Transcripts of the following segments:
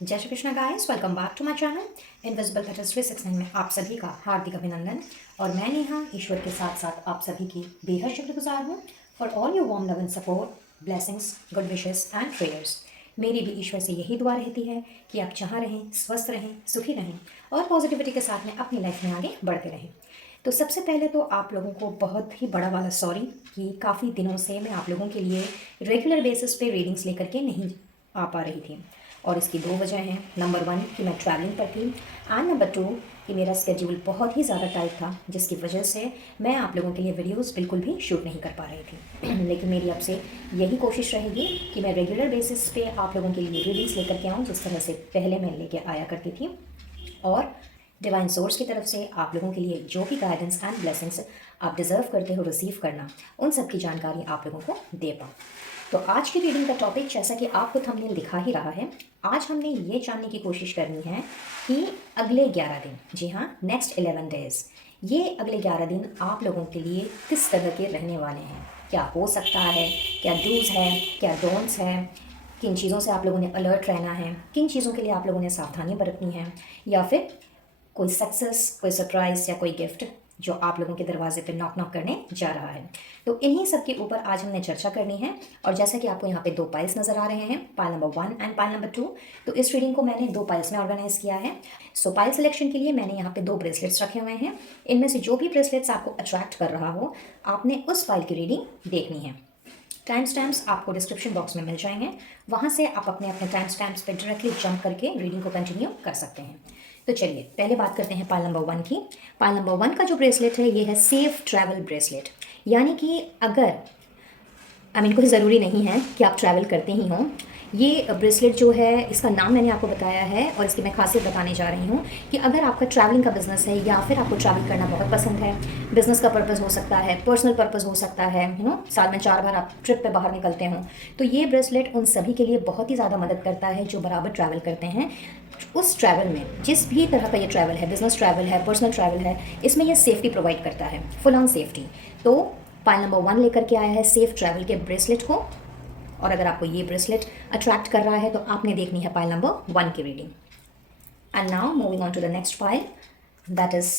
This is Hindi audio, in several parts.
जय Shri Krishna guys, welcome back to my channel invisible letters 369 में आप सभी का हार्दिक अभिनंदन। और मैं नेहा ईश्वर के साथ साथ आप सभी की बेहद शुक्रगुजार हूँ for all your warm love and support, blessings, good wishes and prayers. मेरी भी ईश्वर से यही दुआ रहती है कि आप जहाँ रहें, स्वस्थ रहें, सुखी रहें और पॉजिटिविटी के साथ में अपनी लाइफ में आगे बढ़ते रहें। तो सबसे पहले तो आप लोगों को बहुत ही बड़ा वाला सॉरी कि काफ़ी दिनों से मैं आप लोगों के लिए रेगुलर बेसिस पे रीडिंग्स लेकर के नहीं आ पा रही थी। और इसकी दो वजह हैं। नंबर 1 कि मैं ट्रैवलिंग पर थी एंड नंबर 2 कि मेरा स्केड्यूल बहुत ही ज़्यादा टाइट था, जिसकी वजह से मैं आप लोगों के लिए वीडियोस बिल्कुल भी शूट नहीं कर पा रही थी। लेकिन मेरी आपसे यही कोशिश रहेगी कि मैं रेगुलर बेसिस पे आप लोगों के लिए रीडिंग्स लेकर के आऊँ, जिस तरह से पहले मैं लेके आया करती थी। और डिवाइन सोर्स की तरफ से आप लोगों के लिए जो भी गाइडेंस एंड ब्लेसिंग्स आप डिज़र्व करते हो रिसीव करना, उन सब की जानकारी आप लोगों को दे पाऊँ। तो आज की रीडिंग का टॉपिक, जैसा कि आपको थंबनेल दिखा ही रहा है, आज हमने ये जानने की कोशिश करनी है कि अगले 11 दिन, जी हाँ, नेक्स्ट 11 डेज, ये अगले 11 दिन आप लोगों के लिए किस तरह के रहने वाले हैं, क्या हो सकता है, क्या डूज है, क्या डोंट्स है, किन चीज़ों से आप लोगों ने अलर्ट रहना है, किन चीज़ों के लिए आप लोगों ने सावधानी बरतनी है, या फिर कोई सक्सेस, कोई सरप्राइज़ या कोई गिफ्ट जो आप लोगों के दरवाजे पे नॉक नॉक करने जा रहा है। तो इन्हीं सब के ऊपर आज हमने चर्चा करनी है। और जैसा कि आपको यहाँ पे 2 पाइल्स नज़र आ रहे हैं, pile number 1 and pile number 2। तो इस रीडिंग को मैंने 2 पाइल्स में ऑर्गेनाइज किया है। सो पाइल सिलेक्शन के लिए मैंने यहाँ पे 2 ब्रेसलेट्स रखे हुए हैं। इनमें से जो भी ब्रेसलेट्स आपको अट्रैक्ट कर रहा हो, आपने उस पाइल की रीडिंग देखनी है। टाइम स्टैम्प्स आपको डिस्क्रिप्शन बॉक्स में मिल जाएंगे, वहाँ से आप अपने अपने टाइम स्टैम्प्स पे डायरेक्टली जंप करके रीडिंग को कंटिन्यू कर सकते हैं। तो चलिए पहले बात करते हैं पाइल नंबर 1 की। पाइल नंबर 1 का जो ब्रेसलेट है, ये है सेफ ट्रैवल ब्रेसलेट। यानी कि अगर कोई ज़रूरी नहीं है कि आप ट्रैवल करते ही हों। ये ब्रेसलेट जो है, इसका नाम मैंने आपको बताया है और इसकी मैं खासियत बताने जा रही हूँ कि अगर आपका ट्रैवलिंग का बिज़नेस है या फिर आपको ट्रैवल करना बहुत पसंद है, बिज़नेस का पर्पज़ हो सकता है, पर्सनल पर्पज़ हो सकता है, साल में 4 बार आप ट्रिप पे बाहर निकलते हो, तो ये ब्रेसलेट उन सभी के लिए बहुत ही ज़्यादा मदद करता है जो बराबर ट्रैवल करते हैं। उस ट्रैवल में, जिस भी तरह का ये ट्रैवल है, बिज़नेस ट्रैवल है, पर्सनल ट्रैवल है, इसमें ये सेफ्टी प्रोवाइड करता है, फुल ऑन सेफ्टी। तो पाइल नंबर 1 लेकर के आया है सेफ ट्रैवल के ब्रेसलेट को। और अगर आपको ये ब्रेसलेट अट्रैक्ट कर रहा है तो आपने देखनी है पाइल नंबर 1 की reading. And now moving on to the next pile, that is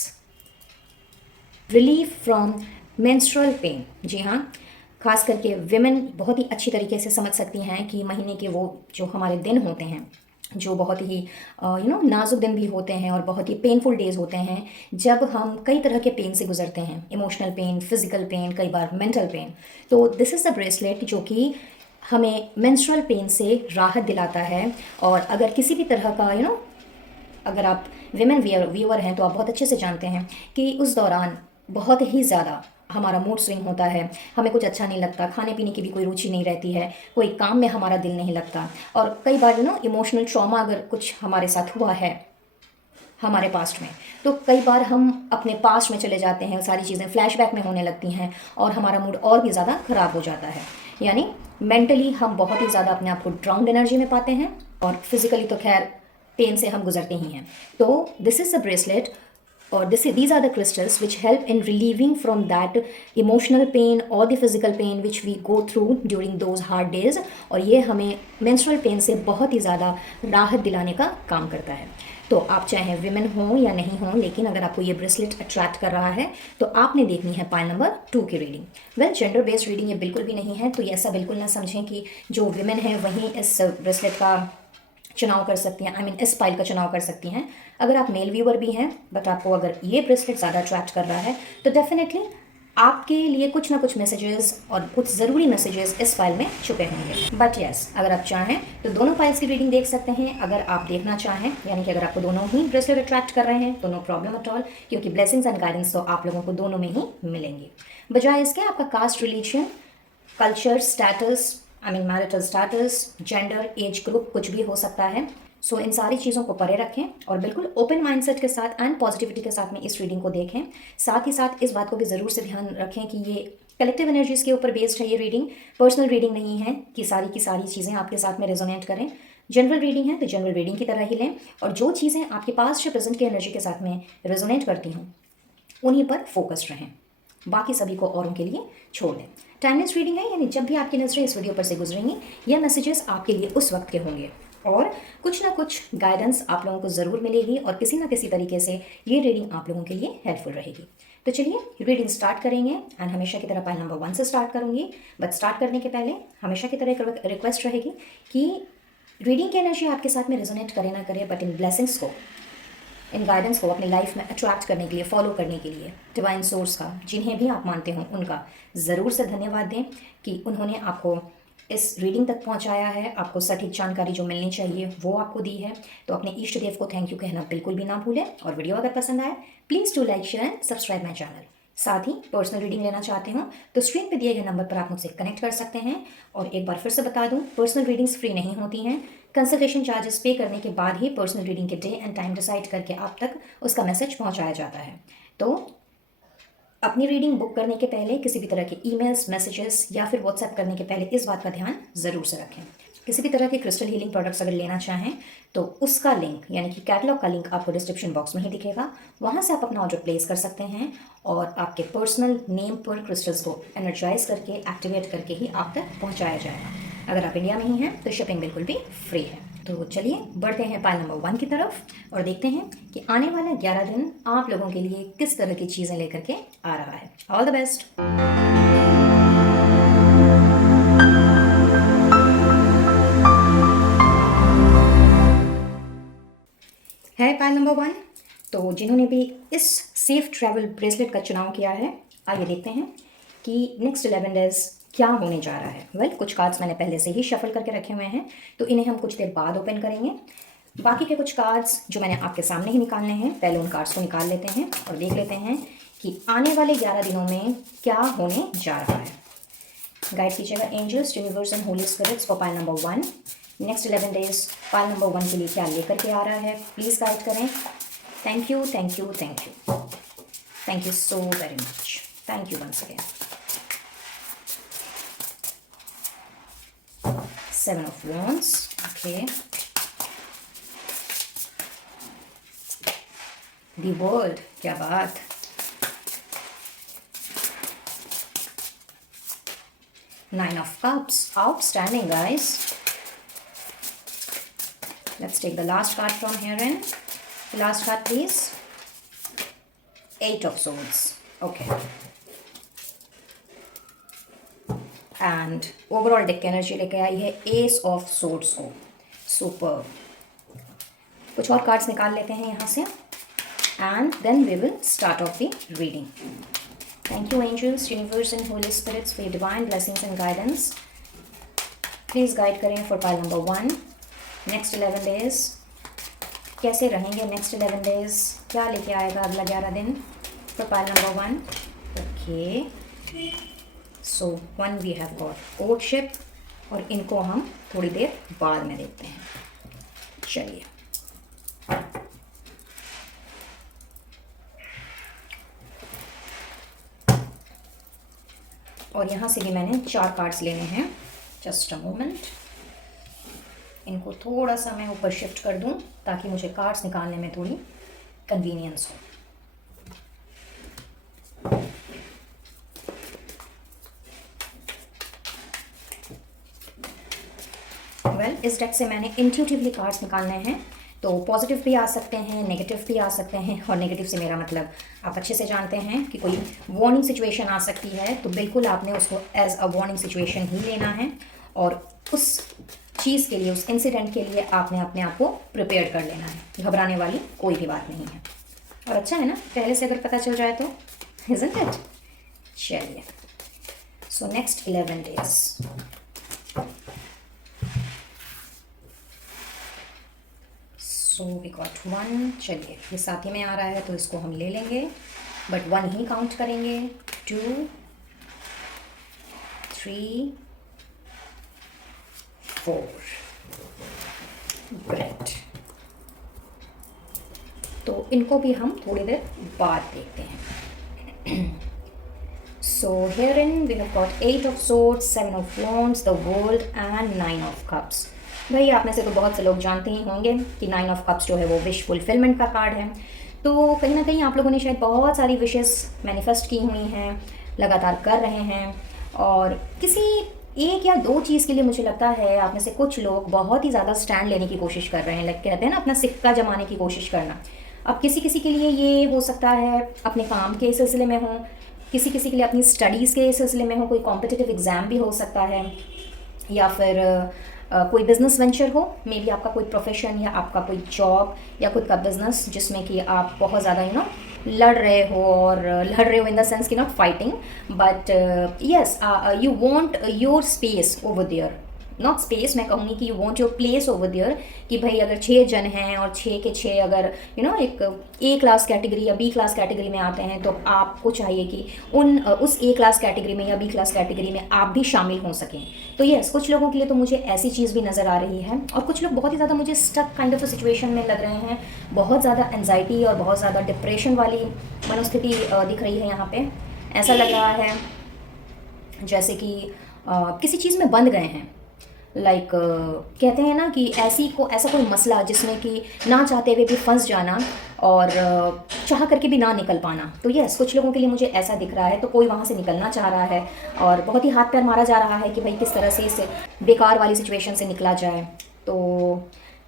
relief from menstrual pain. जी हाँ, खास करके विमेन बहुत ही अच्छी तरीके से समझ सकती हैं कि महीने के वो जो हमारे दिन होते हैं, जो बहुत ही नाजुक दिन भी होते हैं और बहुत ही पेनफुल डेज होते हैं, जब हम कई तरह के पेन से गुजरते हैं, इमोशनल पेन, फिजिकल पेन, कई बार मेंटल पेन। तो दिस इज़ अ ब्रेसलेट जो कि हमें मेंस्ट्रुअल पेन से राहत दिलाता है। और अगर किसी भी तरह का अगर आप विमेन व्यूअर हैं तो आप बहुत अच्छे से जानते हैं कि उस दौरान बहुत ही ज़्यादा हमारा मूड स्विंग होता है, हमें कुछ अच्छा नहीं लगता, खाने पीने की भी कोई रुचि नहीं रहती है, कोई काम में हमारा दिल नहीं लगता। और कई बार इमोशनल ट्रॉमा अगर कुछ हमारे साथ हुआ है हमारे पास्ट में, तो कई बार हम अपने पास्ट में चले जाते हैं, सारी चीज़ें फ्लैशबैक में होने लगती हैं और हमारा मूड और भी ज़्यादा ख़राब हो जाता है। यानी मेंटली हम बहुत ही ज़्यादा अपने आप को ड्राउन्ड एनर्जी में पाते हैं और फिजिकली तो खैर पेन से हम गुजरते ही हैं। तो this is a bracelet or these are the crystals which help in relieving from that emotional pain or the physical pain which we go through during those hard days। और ये हमें menstrual pain से बहुत ही ज़्यादा राहत दिलाने का काम करता है। तो आप चाहे विमेन हो या नहीं हो, लेकिन अगर आपको ये ब्रेसलेट अट्रैक्ट कर रहा है तो आपने देखनी है पाइल नंबर 2 की reading. Well, gender based reading ये बिल्कुल भी नहीं है, तो ये ऐसा बिल्कुल ना समझें कि जो विमेन है वहीं इस ब्रेसलेट का चुनाव कर सकती हैं, इस पाइल का चुनाव कर सकती हैं। अगर आप मेल व्यूअर भी हैं बट आपको अगर ये ब्रेसलेट ज़्यादा अट्रैक्ट कर रहा है तो डेफिनेटली आपके लिए कुछ ना कुछ मैसेजेस और कुछ ज़रूरी मैसेजेस इस फाइल में छुपे होंगे। बट यस, अगर आप चाहें तो दोनों फाइल्स की रीडिंग देख सकते हैं। अगर आप देखना चाहें, यानी कि अगर आपको दोनों ही ब्रेसलेट अट्रैक्ट कर रहे हैं तो नो प्रॉब्लम एट ऑल, क्योंकि ब्लेसिंग्स एंड गाइडेंस तो आप लोगों को दोनों में ही मिलेंगी। बजाय इसके आपका caste, religion, culture, status, marital status, gender, age group कुछ भी हो सकता है। सो इन सारी चीज़ों को परे रखें और बिल्कुल ओपन माइंडसेट के साथ एंड पॉजिटिविटी के साथ में इस रीडिंग को देखें। साथ ही साथ इस बात को भी ज़रूर से ध्यान रखें कि ये कलेक्टिव एनर्जीज़ के ऊपर बेस्ड है, ये रीडिंग पर्सनल रीडिंग नहीं है कि सारी की सारी चीज़ें आपके साथ में रेजोनेट करें। जनरल रीडिंग है तो जनरल रीडिंग की तरह ही लें, और जो चीज़ें आपके पास जो प्रेजेंट की एनर्जी के साथ में रेजोनेट करती हों उन्हीं पर फोकस्ड रहें, बाकी सभी को औरों के लिए छोड़ दें। टाइमलेस रीडिंग है, यानी जब भी आपकी नजरें इस वीडियो पर से गुजरेंगी यह मैसेजेस आपके लिए उस वक्त के होंगे और कुछ ना कुछ गाइडेंस आप लोगों को ज़रूर मिलेगी और किसी ना किसी तरीके से ये रीडिंग आप लोगों के लिए हेल्पफुल रहेगी। तो चलिए रीडिंग स्टार्ट करेंगे एंड हमेशा की तरह पाइल नंबर 1 से स्टार्ट करूँगी। बट स्टार्ट करने के पहले हमेशा की तरह एक रिक्वेस्ट रहेगी कि रीडिंग की एनर्जी आपके साथ में रेजोनेट करे ना करे, बट इन ब्लेसिंग्स को, इन गाइडेंस को अपनी लाइफ में अट्रैक्ट करने के लिए, फॉलो करने के लिए डिवाइन सोर्स का, जिन्हें भी आप मानते हो उनका ज़रूर से धन्यवाद दें कि उन्होंने आपको इस रीडिंग तक पहुंचाया है, आपको सटीक जानकारी जो मिलनी चाहिए वो आपको दी है। तो अपने इष्ट देव को थैंक यू कहना बिल्कुल भी ना भूलें। और वीडियो अगर पसंद आए please to like, share and subscribe my channel. साथ ही पर्सनल रीडिंग लेना चाहते हो तो स्क्रीन पे दिए गए नंबर पर आप मुझसे कनेक्ट कर सकते हैं। और एक बार फिर से बता दूं, पर्सनल रीडिंग्स फ्री नहीं होती हैं। कंसल्टेशन चार्जेस पे करने के बाद ही पर्सनल रीडिंग के डे एंड टाइम डिसाइड करके आप तक उसका मैसेज पहुंचाया जाता है। तो अपनी रीडिंग बुक करने के पहले किसी भी तरह के ईमेल्स, मैसेजेस या फिर व्हाट्सएप करने के पहले इस बात का ध्यान ज़रूर से रखें। किसी भी तरह के क्रिस्टल हीलिंग प्रोडक्ट्स अगर लेना चाहें तो उसका लिंक यानी कि कैटलॉग का लिंक आपको डिस्क्रिप्शन बॉक्स में ही दिखेगा, वहाँ से आप अपना ऑर्डर प्लेस कर सकते हैं और आपके पर्सनल नेम पर क्रिस्टल्स को एनर्जाइज करके, एक्टिवेट करके ही आप तक पहुँचाया जाएगा। अगर आप इंडिया में ही हैं तो शिपिंग बिल्कुल भी फ्री है। तो चलिए बढ़ते हैं पाइल नंबर 1 की तरफ और देखते हैं कि आने वाला 11 दिन आप लोगों के लिए किस तरह की चीज़ें लेकर के आ रहा है। All the best. है पाइल नंबर 1। तो जिन्होंने भी इस सेफ ट्रैवल ब्रेसलेट का चुनाव किया है, आइए देखते हैं कि नेक्स्ट 11 डेज क्या होने जा रहा है। कुछ कार्ड्स मैंने पहले से ही शफल करके रखे हुए हैं तो इन्हें हम कुछ देर बाद ओपन करेंगे। बाकी के कुछ कार्ड्स जो मैंने आपके सामने ही निकालने हैं, पहले उन कार्ड्स को निकाल लेते हैं और देख लेते हैं कि आने वाले 11 दिनों में क्या होने जा रहा है। गाइड कीजिएगा angels, universe and holy spirits for pile number 1। Next 11 days pile number 1 के लिए क्या लेकर के आ रहा है, प्लीज़ गाइड करें। Thank you, thank you, thank you, thank you so very much. Thank you once again. 7 of Wands, okay. The World, क्या बात। Nine of Cups, outstanding guys. Let's take the last card from here in. The last card please. 8 of Swords, okay. And overall deck की एनर्जी लेके आई है एस ऑफ सोर्ड्स को। सुपर। कुछ और कार्ड्स निकाल लेते हैं यहाँ से and then we will start off the reading. Thank you angels, universe and holy spirits for divine blessings and guidance. Please guide करें for pile number 1। Next 11 days कैसे रहेंगे, नेक्स्ट 11 डेज क्या लेके आएगा अगला 11 दिन for pile number 1। Okay, so 1 we have got oat ship और इनको हम थोड़ी देर बाद में देखते हैं। चलिए और यहाँ से भी मैंने 4 कार्ड्स लेने हैं। जस्ट अ मोमेंट, इनको थोड़ा सा मैं ऊपर शिफ्ट कर दूँ ताकि मुझे कार्ड्स निकालने में थोड़ी कन्वीनियंस हो। इस डेक से मैंने इंट्यूटिवली कार्ड्स निकालने हैं, तो पॉजिटिव भी आ सकते हैं, नेगेटिव भी आ सकते हैं। और नेगेटिव से मेरा मतलब आप अच्छे से जानते हैं कि कोई वार्निंग सिचुएशन आ सकती है तो बिल्कुल आपने उसको एज अ वार्निंग सिचुएशन ही लेना है और उस चीज़ के लिए, उस इंसिडेंट के लिए आपने अपने आप को प्रिपेयर कर लेना है। घबराने वाली कोई भी बात नहीं है। और अच्छा है ना, पहले से अगर पता चल जाए तो, इज़न्ट इट। चलिए, so next 11 days so we got 1। चलिए, ये साथ ही में आ रहा है तो इसको हम ले लेंगे, बट 1 ही काउंट करेंगे। 2, 3, 4। ग्रेट। तो इनको भी हम थोड़ी देर बाद देखते हैं। So here in we have got 8 of swords, 7 of wands, the world and 9 of cups। भाई आप में से तो बहुत से लोग जानते ही होंगे कि 9 of cups जो है वो विश फुलफिलमेंट का कार्ड है। तो कहीं ना कहीं आप लोगों ने शायद बहुत सारी विशेस मैनिफेस्ट की हुई हैं, लगातार कर रहे हैं और किसी एक या दो चीज़ के लिए मुझे लगता है आप में से कुछ लोग बहुत ही ज़्यादा स्टैंड लेने की कोशिश कर रहे हैं, लाइक कहते हैं ना अपना सिक्का जमाने की कोशिश करना। अब किसी किसी के लिए ये हो सकता है अपने काम के सिलसिले में हो, किसी किसी के लिए अपनी स्टडीज़ के सिलसिले में हो, कोई कॉम्पिटिटिव एग्ज़ाम भी हो सकता है, या फिर कोई बिजनेस वेंचर हो, मे बी आपका कोई प्रोफेशन या आपका कोई जॉब या खुद का बिजनेस जिसमें कि आप बहुत ज़्यादा लड़ रहे हो, और लड़ रहे हो इन द सेंस कि not fighting, but yes you want your space over there, not space, मैं कहूँगी कि you want your place over there, कि भाई अगर 6 जन हैं और 6 के 6 अगर एक ए क्लास कैटेगरी या बी क्लास कैटेगरी में आते हैं, तो आपको चाहिए कि उस ए क्लास कैटेगरी में या बी क्लास कैटेगरी में आप भी शामिल हो सकें। तो यस, कुछ लोगों के लिए तो मुझे ऐसी चीज़ भी नज़र आ रही है, और कुछ लोग बहुत ही ज़्यादा मुझे स्टक काइंड ऑफ सिचुएशन में लग रहे हैं, बहुत ज़्यादा एंजाइटी और बहुत ज़्यादा डिप्रेशन वाली मनोस्थिति दिख रही है यहाँ पे। ऐसा लग रहा है जैसे कि किसी चीज़ में बंध गए हैं, लाइक कहते हैं ना कि ऐसा कोई मसला जिसमें कि ना चाहते हुए भी फंस जाना, और चाह करके भी ना निकल पाना। तो यस, कुछ लोगों के लिए मुझे ऐसा दिख रहा है, तो कोई वहाँ से निकलना चाह रहा है और बहुत ही हाथ पैर मारा जा रहा है कि भाई किस तरह से इस बेकार वाली सिचुएशन से निकला जाए। तो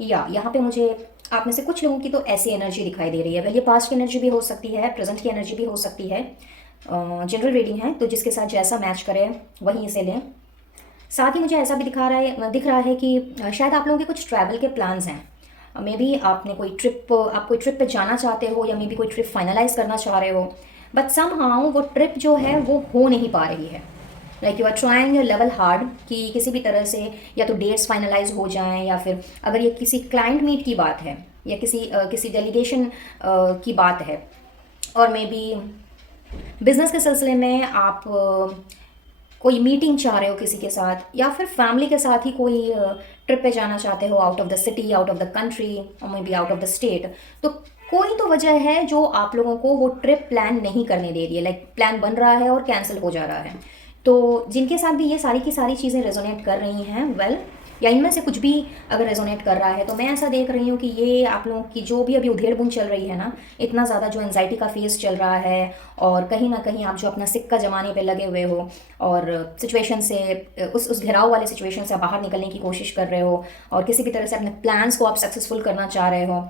यहाँ पे मुझे आप में से कुछ लोगों की तो ऐसी एनर्जी दिखाई दे रही है। वेल, ये पास्ट की एनर्जी भी हो सकती है, प्रेजेंट की एनर्जी भी हो सकती है। जनरल रीडिंग है, तो जिसके साथ जैसा मैच करे वहीं इसे लें। साथ ही मुझे ऐसा भी दिख रहा है कि शायद आप लोगों के कुछ ट्रैवल के प्लान्स हैं। मे बी आप कोई ट्रिप पे जाना चाहते हो, या मे बी कोई ट्रिप फाइनलाइज करना चाह रहे हो, बट समहाउ वो ट्रिप जो है वो हो नहीं पा रही है। Like you are trying your level hard कि किसी भी तरह से या तो डेट्स फाइनलाइज हो जाएं, या फिर अगर ये किसी क्लाइंट मीट की बात है या किसी डेलीगेशन की बात है, और मे बी बिजनेस के सिलसिले में आप कोई मीटिंग चाह रहे हो किसी के साथ, या फिर फैमिली के साथ ही कोई ट्रिप पे जाना चाहते हो, out of the city, out of the country, और may be out of the state. तो कोई तो वजह है जो आप लोगों को वो ट्रिप प्लान नहीं करने दे रही है, लाइक प्लान बन रहा है और कैंसिल हो जा रहा है। तो जिनके साथ भी ये सारी की सारी चीज़ें रेजोनेट कर रही हैं, वेल, या इनमें से कुछ भी अगर रेजोनेट कर रहा है, तो मैं ऐसा देख रही हूँ कि ये आप लोगों की जो भी अभी उधेड़-बुन चल रही है ना, इतना ज़्यादा जो एंजाइटी का फेस चल रहा है, और कहीं ना कहीं आप जो अपना सिक्का जमाने पे लगे हुए हो, और सिचुएशन से उस घेराव वाले सिचुएशन से बाहर निकलने की कोशिश कर रहे हो, और किसी भी तरह से अपने प्लान्स को आप सक्सेसफुल करना चाह रहे हो,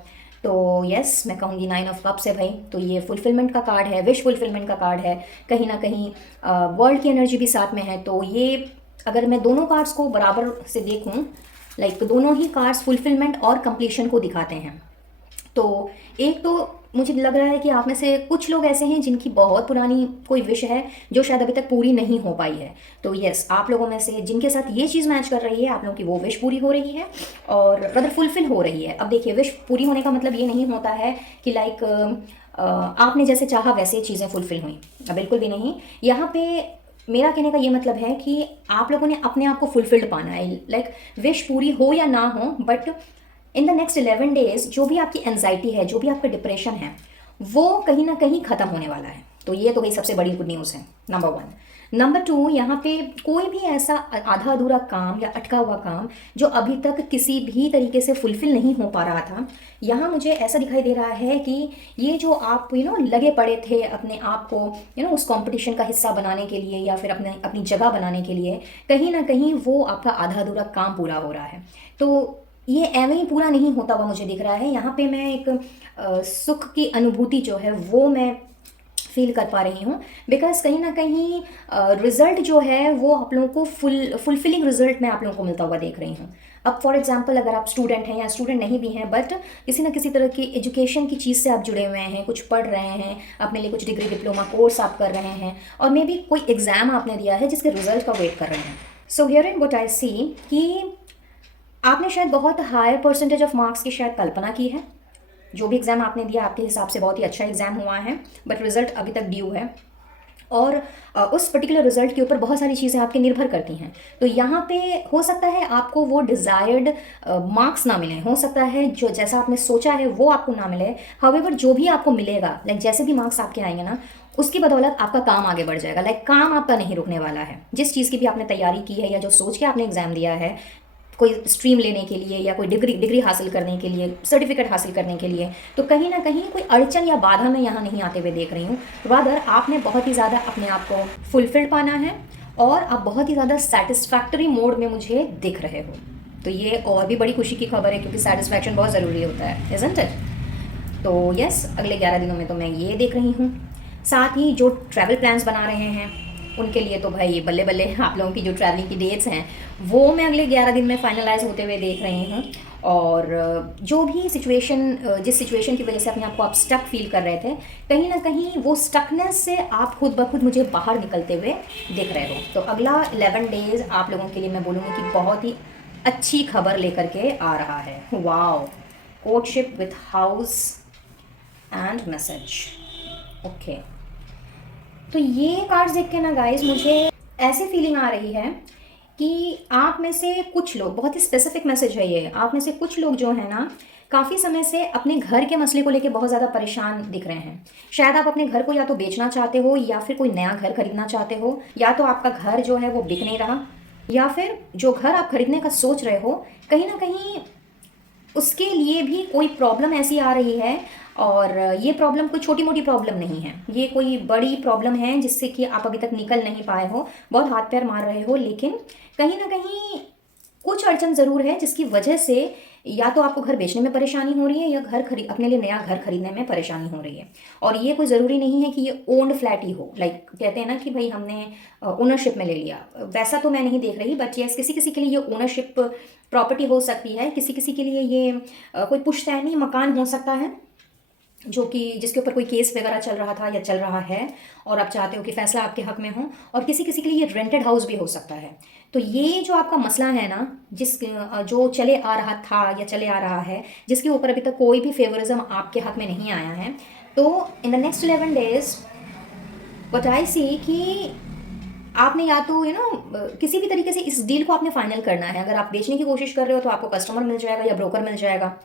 तो यस, मैं कहूँगी 9 ऑफ कप्स है भाई। तो ये फुलफिलमेंट का कार्ड है, विश फुलफिलमेंट का कार्ड है, कहीं ना कहीं वर्ल्ड की एनर्जी भी साथ में है। तो ये अगर मैं दोनों कार्ड्स को बराबर से देखूं, लाइक दोनों ही कार्ड्स फुलफिलमेंट और कंप्लीशन को दिखाते हैं। तो एक तो मुझे लग रहा है कि आप में से कुछ लोग ऐसे हैं जिनकी बहुत पुरानी कोई विश है जो शायद अभी तक पूरी नहीं हो पाई है। तो यस, आप लोगों में से जिनके साथ ये चीज़ मैच कर रही है, आप लोगों की वो विश पूरी हो रही है, और रदर फुलफिल हो रही है। अब देखिए, विश पूरी होने का मतलब ये नहीं होता है कि लाइक आपने जैसे चाहा वैसे चीज़ें फुलफिल हुई, बिल्कुल भी नहीं। यहाँ पे मेरा कहने का ये मतलब है कि आप लोगों ने अपने आप को फुलफिल्ड पाना है, लाइक विश पूरी हो या ना हो, but in the next 11 days जो भी आपकी एंजाइटी है, जो भी आपका डिप्रेशन है, वो कहीं ना कहीं ख़त्म होने वाला है। तो ये तो भाई सबसे बड़ी गुड न्यूज़ है, नंबर 1। नंबर 2, यहाँ पे कोई भी ऐसा आधा अधूरा काम या अटका हुआ काम जो अभी तक किसी भी तरीके से फुलफिल नहीं हो पा रहा था, यहाँ मुझे ऐसा दिखाई दे रहा है कि ये जो आप लगे पड़े थे अपने आप को उस कंपटीशन का हिस्सा बनाने के लिए, या फिर अपनी जगह बनाने के लिए, कहीं ना कहीं वो आपका आधा अधूरा काम पूरा हो रहा है। तो ये एवं ही पूरा नहीं होता हुआ मुझे दिख रहा है। यहाँ पे मैं एक सुख की अनुभूति जो है वो मैं फील कर पा रही हूँ, बिकॉज कहीं ना कहीं रिजल्ट जो है वो आप लोगों को फुलफिलिंग रिजल्ट मैं आप लोगों को मिलता हुआ देख रही हूँ। अब फॉर एग्जांपल, अगर आप स्टूडेंट हैं या स्टूडेंट नहीं भी हैं, बट किसी ना किसी तरह की एजुकेशन की चीज़ से आप जुड़े हुए हैं, कुछ पढ़ रहे हैं, अपने लिए कुछ डिग्री डिप्लोमा कोर्स आप कर रहे हैं, और मे बी कोई एग्ज़ाम आपने दिया है जिसके रिजल्ट का वेट कर रहे हैं। So here in what I see कि आपने शायद बहुत हायर परसेंटेज ऑफ मार्क्स की शायद कल्पना की है। जो भी एग्ज़ाम आपने दिया आपके हिसाब से बहुत ही अच्छा एग्ज़ाम हुआ है, बट रिज़ल्ट अभी तक ड्यू है, और उस पर्टिकुलर रिज़ल्ट के ऊपर बहुत सारी चीज़ें आपके निर्भर करती हैं। तो यहाँ पे हो सकता है आपको वो डिज़ायर्ड मार्क्स ना मिले, हो सकता है जो जैसा आपने सोचा है वो आपको ना मिले। हाउएवर जो भी आपको मिलेगा, लाइक जैसे भी मार्क्स आपके आएंगे ना, उसकी बदौलत आपका काम आगे बढ़ जाएगा। लाइक काम आपका नहीं रुकने वाला है। जिस चीज़ की भी आपने तैयारी की है, या जो सोच के आपने एग्ज़ाम दिया है, कोई स्ट्रीम लेने के लिए, या कोई डिग्री हासिल करने के लिए, सर्टिफिकेट हासिल करने के लिए, तो कहीं ना कहीं कोई अड़चन या बाधा मैं यहाँ नहीं आते हुए देख रही हूँ। रादर आपने बहुत ही ज़्यादा अपने आप को फुलफिल्ड पाना है, और आप बहुत ही ज़्यादा सेटिस्फैक्टरी मोड में मुझे दिख रहे हो। तो ये और भी बड़ी खुशी की खबर है, क्योंकि सेटिस्फैक्शन बहुत ज़रूरी होता है, इज़न्ट इट? तो यस, अगले 11 दिनों में तो मैं ये देख रही हूँ। साथ ही जो ट्रैवल प्लान्स बना रहे हैं उनके लिए तो भाई बल्ले बल्ले, आप लोगों की जो ट्रैवलिंग की डेट्स हैं वो मैं अगले 11 दिन में फाइनलाइज होते हुए देख रही हूँ। और जो भी सिचुएशन, जिस सिचुएशन की वजह से अपने आप को आप स्टक फील कर रहे थे, कहीं ना कहीं वो स्टकनेस से आप खुद ब खुद मुझे बाहर निकलते हुए दिख रहे हो। तो अगला 11 डेज आप लोगों के लिए मैं बोलूँगी कि बहुत ही अच्छी खबर लेकर के आ रहा है। Wow, courtship with house and message. Okay, तो ये कार्ड्स देख के ना गाइज मुझे ऐसी फीलिंग आ रही है कि आप में से कुछ लोग, बहुत ही स्पेसिफिक मैसेज है ये, आप में से कुछ लोग जो है ना काफ़ी समय से अपने घर के मसले को लेके बहुत ज़्यादा परेशान दिख रहे हैं। शायद आप अपने घर को या तो बेचना चाहते हो या फिर कोई नया घर खरीदना चाहते हो, या तो आपका घर जो है वो बिक नहीं रहा, या फिर जो घर आप खरीदने का सोच रहे हो कहीं ना कहीं उसके लिए भी कोई प्रॉब्लम ऐसी आ रही है। और ये प्रॉब्लम कोई छोटी मोटी प्रॉब्लम नहीं है, ये कोई बड़ी प्रॉब्लम है जिससे कि आप अभी तक निकल नहीं पाए हो, बहुत हाथ पैर मार रहे हो, लेकिन कहीं ना कहीं कुछ अड़चन ज़रूर है जिसकी वजह से या तो आपको घर बेचने में परेशानी हो रही है या अपने लिए नया घर खरीदने में परेशानी हो रही है। और ये कोई ज़रूरी नहीं है कि ये ओन्ड फ्लैट ही हो, लाइक कहते हैं ना कि भाई हमने ओनरशिप में ले लिया, वैसा तो मैं नहीं देख रही, बट यस किसी किसी के लिए ये ओनरशिप प्रॉपर्टी हो सकती है, किसी किसी के लिए ये कोई पुश्तैनी मकान हो सकता है जो कि जिसके ऊपर कोई केस वगैरह चल रहा था या चल रहा है और आप चाहते हो कि फैसला आपके हक में हो, और किसी किसी के लिए ये रेंटेड हाउस भी हो सकता है। तो ये जो आपका मसला है ना, जो चले आ रहा था या चले आ रहा है, जिसके ऊपर अभी तक कोई भी फेवरिज्म आपके हक में नहीं आया है, तो in the next 11 days what I see कि आपने या तो किसी भी तरीके से इस डील को आपने फाइनल करना है। अगर आप बेचने की कोशिश कर रहे हो तो आपको कस्टमर मिल जाएगा या ब्रोकर मिल जाएगा,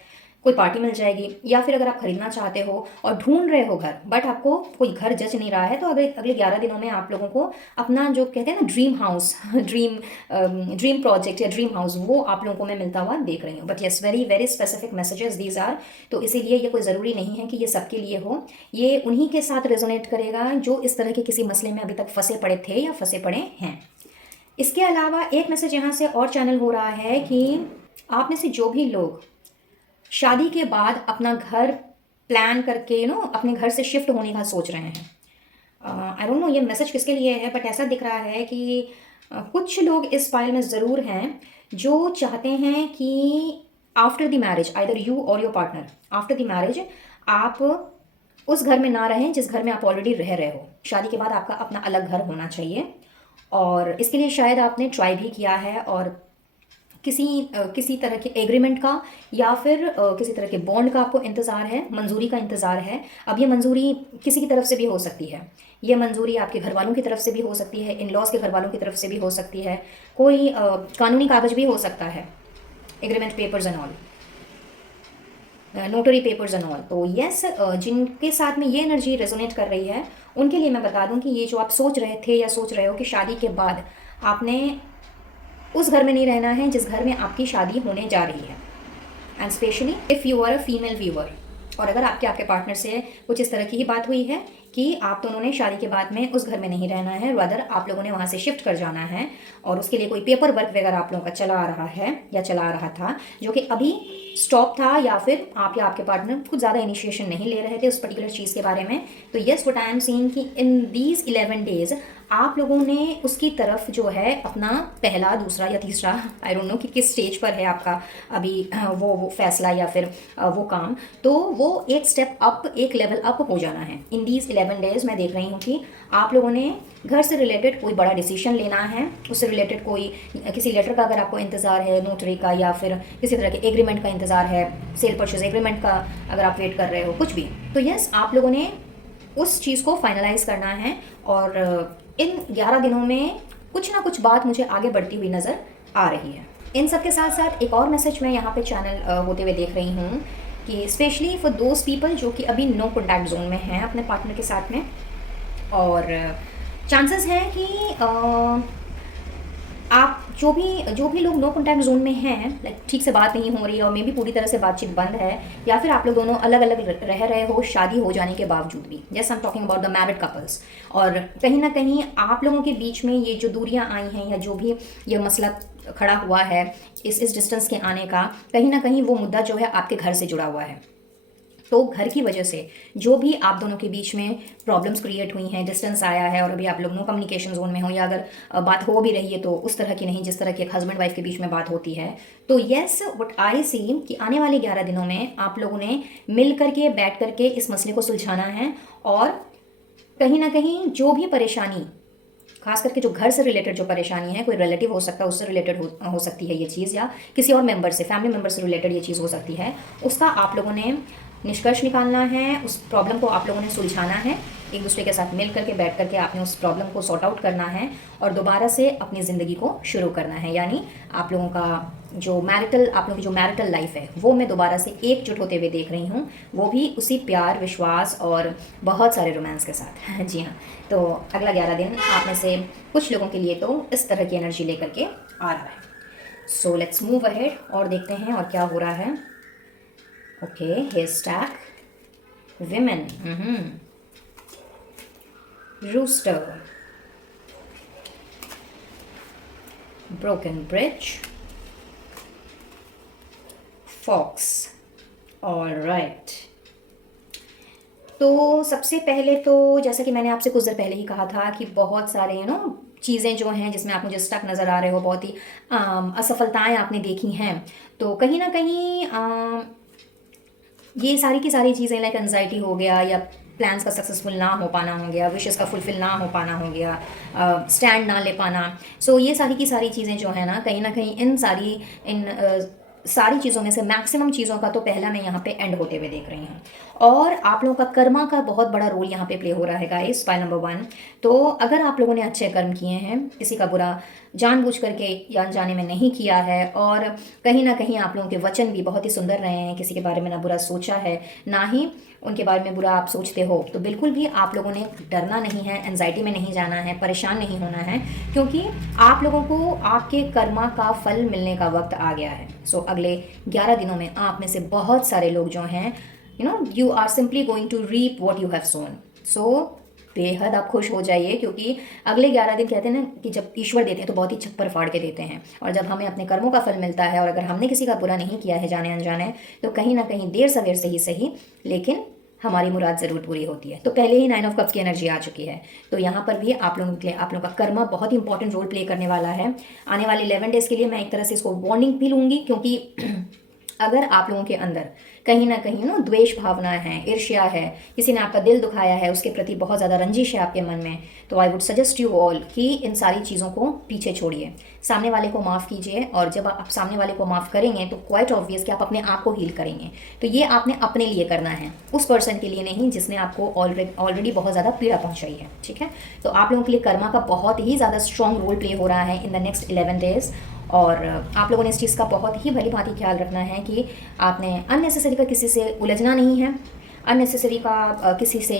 कोई पार्टी मिल जाएगी, या फिर अगर आप खरीदना चाहते हो और ढूंढ रहे हो घर, बट आपको कोई घर जच नहीं रहा है, तो अगले 11 दिनों में आप लोगों को अपना जो कहते हैं ना ड्रीम हाउस, ड्रीम प्रोजेक्ट या ड्रीम हाउस, वो आप लोगों को मैं मिलता हुआ देख रही हूँ। But yes, very very specific messages these are. तो इसीलिए ये कोई ज़रूरी नहीं है कि ये सबके लिए हो, ये उन्हीं के साथ रेजोनेट करेगा जो इस तरह के किसी मसले में अभी तक फंसे पड़े थे या फंसे पड़े हैं। इसके अलावा एक मैसेज यहाँ से और चैनल हो रहा है कि आप में से जो भी लोग शादी के बाद अपना घर प्लान करके अपने घर से शिफ्ट होने का सोच रहे हैं, आई डोंट नो ये मैसेज किसके लिए है, बट ऐसा दिख रहा है कि कुछ लोग इस फाइल में ज़रूर हैं जो चाहते हैं कि after the marriage, either you और your partner, after the marriage आप उस घर में ना रहें जिस घर में आप ऑलरेडी रह रहे हो। शादी के बाद आपका अपना अलग घर होना चाहिए, और इसके लिए शायद आपने ट्राई भी किया है, और किसी तरह के एग्रीमेंट का या फिर किसी तरह के बॉन्ड का आपको इंतज़ार है, मंजूरी का इंतज़ार है। अब ये मंजूरी किसी की तरफ से भी हो सकती है, ये मंजूरी आपके घर वालों की तरफ से भी हो सकती है, इन लॉज के घर वालों की तरफ से भी हो सकती है, कोई कानूनी कागज भी हो सकता है, agreement papers and all, notary papers and all. तो यस, जिनके साथ में ये एनर्जी रेजोनेट कर रही है उनके लिए मैं बता दूं कि ये जो आप सोच रहे थे या सोच रहे हो कि शादी के बाद आपने उस घर में नहीं रहना है जिस घर में आपकी शादी होने जा रही है, and specially if you are a female viewer, और अगर आपके पार्टनर से कुछ इस तरह की ही बात हुई है कि आप दोनों ने शादी के बाद में उस घर में नहीं रहना है, रादर आप लोगों ने वहाँ से शिफ्ट कर जाना है, और उसके लिए कोई पेपर वर्क वगैरह आप लोगों का चला आ रहा है या चला आ रहा था जो कि अभी स्टॉप था, या फिर आप या आपके पार्टनर कुछ ज़्यादा इनिशिएशन नहीं ले रहे थे उस पर्टिकुलर चीज़ के बारे में, तो yes what I am seeing कि इन दीज 11 डेज आप लोगों ने उसकी तरफ जो है अपना पहला, दूसरा या तीसरा, आई डोंट नो कि किस स्टेज पर है आपका अभी वो फैसला या फिर वो काम, तो वो एक स्टेप अप, एक लेवल अप हो जाना है इन दीज 11 डेज। मैं देख रही हूँ कि आप लोगों ने घर से रिलेटेड कोई बड़ा डिसीजन लेना है, उससे रिलेटेड कोई किसी लेटर का अगर आपको इंतज़ार है, नोटरी का, या फिर किसी तरह के एग्रीमेंट का इंतज़ार है, सेल परचेज एग्रीमेंट का अगर आप वेट कर रहे हो, कुछ भी, तो यस आप लोगों ने उस चीज़ को फाइनलाइज करना है, और इन 11 दिनों में कुछ ना कुछ बात मुझे आगे बढ़ती हुई नज़र आ रही है। इन सब के साथ साथ एक और मैसेज मैं यहाँ पे चैनल होते हुए देख रही हूँ कि स्पेशली फॉर दोज पीपल जो कि अभी नो कॉन्टैक्ट जोन में हैं अपने पार्टनर के साथ में, और चांसेस हैं कि आप जो भी लोग नो कॉन्टैक्ट जोन में हैं, लाइक ठीक से बात नहीं हो रही है और मे भी पूरी तरह से बातचीत बंद है, या फिर आप लोग दोनों अलग अलग रह रहे हो शादी हो जाने के बावजूद भी, जैसे I am talking about the married couples, और कहीं ना कहीं आप लोगों के बीच में ये जो दूरियां आई हैं या जो भी ये मसला खड़ा हुआ है इस डिस्टेंस के आने का, कहीं ना कहीं वो मुद्दा जो है आपके घर से जुड़ा हुआ है। तो घर की वजह से जो भी आप दोनों के बीच में प्रॉब्लम्स क्रिएट हुई हैं, डिस्टेंस आया है और अभी आप लोग नो कम्युनिकेशन जोन में हो, या अगर बात हो भी रही है तो उस तरह की नहीं जिस तरह की एक हस्बैंड वाइफ के बीच में बात होती है। तो येस, व्हाट आई सी कि आने वाले 11 दिनों में आप लोगों ने मिल करके बैठ करके इस मसले को सुलझाना है, और कहीं ना कहीं जो भी परेशानी, खास करके जो घर से रिलेटेड जो परेशानी है, कोई रिलेटिव हो सकता है उससे रिलेटेड हो सकती है ये चीज़, या किसी और मेंबर से, फैमिली मेंबर से रिलेटेड ये चीज़ हो सकती है, उसका आप लोगों ने निष्कर्ष निकालना है, उस प्रॉब्लम को आप लोगों ने सुलझाना है, एक दूसरे के साथ मिल करके बैठ करके आपने उस प्रॉब्लम को सॉर्ट आउट करना है और दोबारा से अपनी ज़िंदगी को शुरू करना है। यानी आप लोगों का आप लोगों की जो मैरिटल लाइफ है वो मैं दोबारा से एकजुट होते हुए देख रही हूँ, वो भी उसी प्यार, विश्वास और बहुत सारे रोमांस के साथ। जी हाँ, तो अगला 11 दिन आप में से कुछ लोगों के लिए तो इस तरह की एनर्जी लेकर के आ रहा है। सो लेट्स मूव अहेड और देखते हैं और क्या हो रहा है। Okay, hair stack, women, rooster, broken bridge, fox. Alright, तो सबसे पहले तो जैसा कि मैंने आपसे कुछ देर पहले ही कहा था कि बहुत सारे चीज़ें जो हैं जिसमें आप मुझे स्टक नज़र आ रहे हो, बहुत ही असफलताएं आपने देखी हैं, तो कहीं ना कहीं ये सारी की सारी चीज़ें, लाइक एंजाइटी हो गया, या प्लान्स का सक्सेसफुल ना हो पाना हो गया, विशेस का फुलफिल ना हो पाना हो गया, स्टैंड ना ले पाना, सो ये सारी की सारी चीज़ें जो है ना कहीं इन सारी चीज़ों में से मैक्सिमम चीज़ों का तो पहला मैं यहाँ पे एंड होते हुए देख रही हूँ, और आप लोगों का कर्मा का बहुत बड़ा रोल यहाँ पे प्ले हो रहा है गाइस। पॉइंट नंबर 1, तो अगर आप लोगों ने अच्छे कर्म किए हैं, किसी का बुरा जानबूझ करके या अनजाने में नहीं किया है, और कहीं ना कहीं आप लोगों के वचन भी बहुत ही सुंदर रहे हैं, किसी के बारे में ना बुरा सोचा है ना ही उनके बारे में बुरा आप सोचते हो, तो बिल्कुल भी आप लोगों ने डरना नहीं है, एंजाइटी में नहीं जाना है, परेशान नहीं होना है, क्योंकि आप लोगों को आपके कर्मा का फल मिलने का वक्त आ गया है। सो अगले 11 दिनों में आप में से बहुत सारे लोग जो हैं you are simply going to reap what you have sown. So बेहद आप खुश हो जाइए, क्योंकि अगले 11 दिन कहते हैं ना कि जब ईश्वर देते हैं तो बहुत ही छप्पर फाड़ के देते हैं, और जब हमें अपने कर्मों का फल मिलता है और अगर हमने किसी का बुरा नहीं किया है जाने अनजाने, तो कहीं ना कहीं देर सवेर से ही सही, लेकिन हमारी मुराद ज़रूर पूरी होती है। तो पहले ही 9 ऑफ कप्स की एनर्जी आ चुकी है, तो यहाँ पर भी आप लोगों के लिए आप लोगों का कर्मा बहुत ही इंपॉर्टेंट रोल प्ले करने वाला है। आने वाले 11 डेज़ के लिए मैं एक तरह से इसको वार्निंग भी लूँगी, क्योंकि अगर आप लोगों के अंदर कहीं ना कहीं द्वेष भावना है, ईर्ष्या है, किसी ने आपका दिल दुखाया है, उसके प्रति बहुत ज़्यादा रंजिश है आपके मन में, तो I would suggest you all कि इन सारी चीज़ों को पीछे छोड़िए, सामने वाले को माफ़ कीजिए, और जब आप सामने वाले को माफ़ करेंगे तो क्वाइट ऑब्वियस कि आप अपने आप को हील करेंगे। तो ये आपने अपने लिए करना है, उस पर्सन के लिए नहीं जिसने आपको ऑलरेडी बहुत ज़्यादा पीड़ा पहुँचाई है। ठीक है, तो आप लोगों के लिए कर्मा का बहुत ही ज़्यादा स्ट्रॉन्ग रोल प्ले हो रहा है इन द नेक्स्ट 11 डेज़, और आप लोगों ने इस चीज़ का बहुत ही भली भांति ख्याल रखना है कि आपने अननेसेसरी का किसी से उलझना नहीं है, अननेसेसरी का किसी से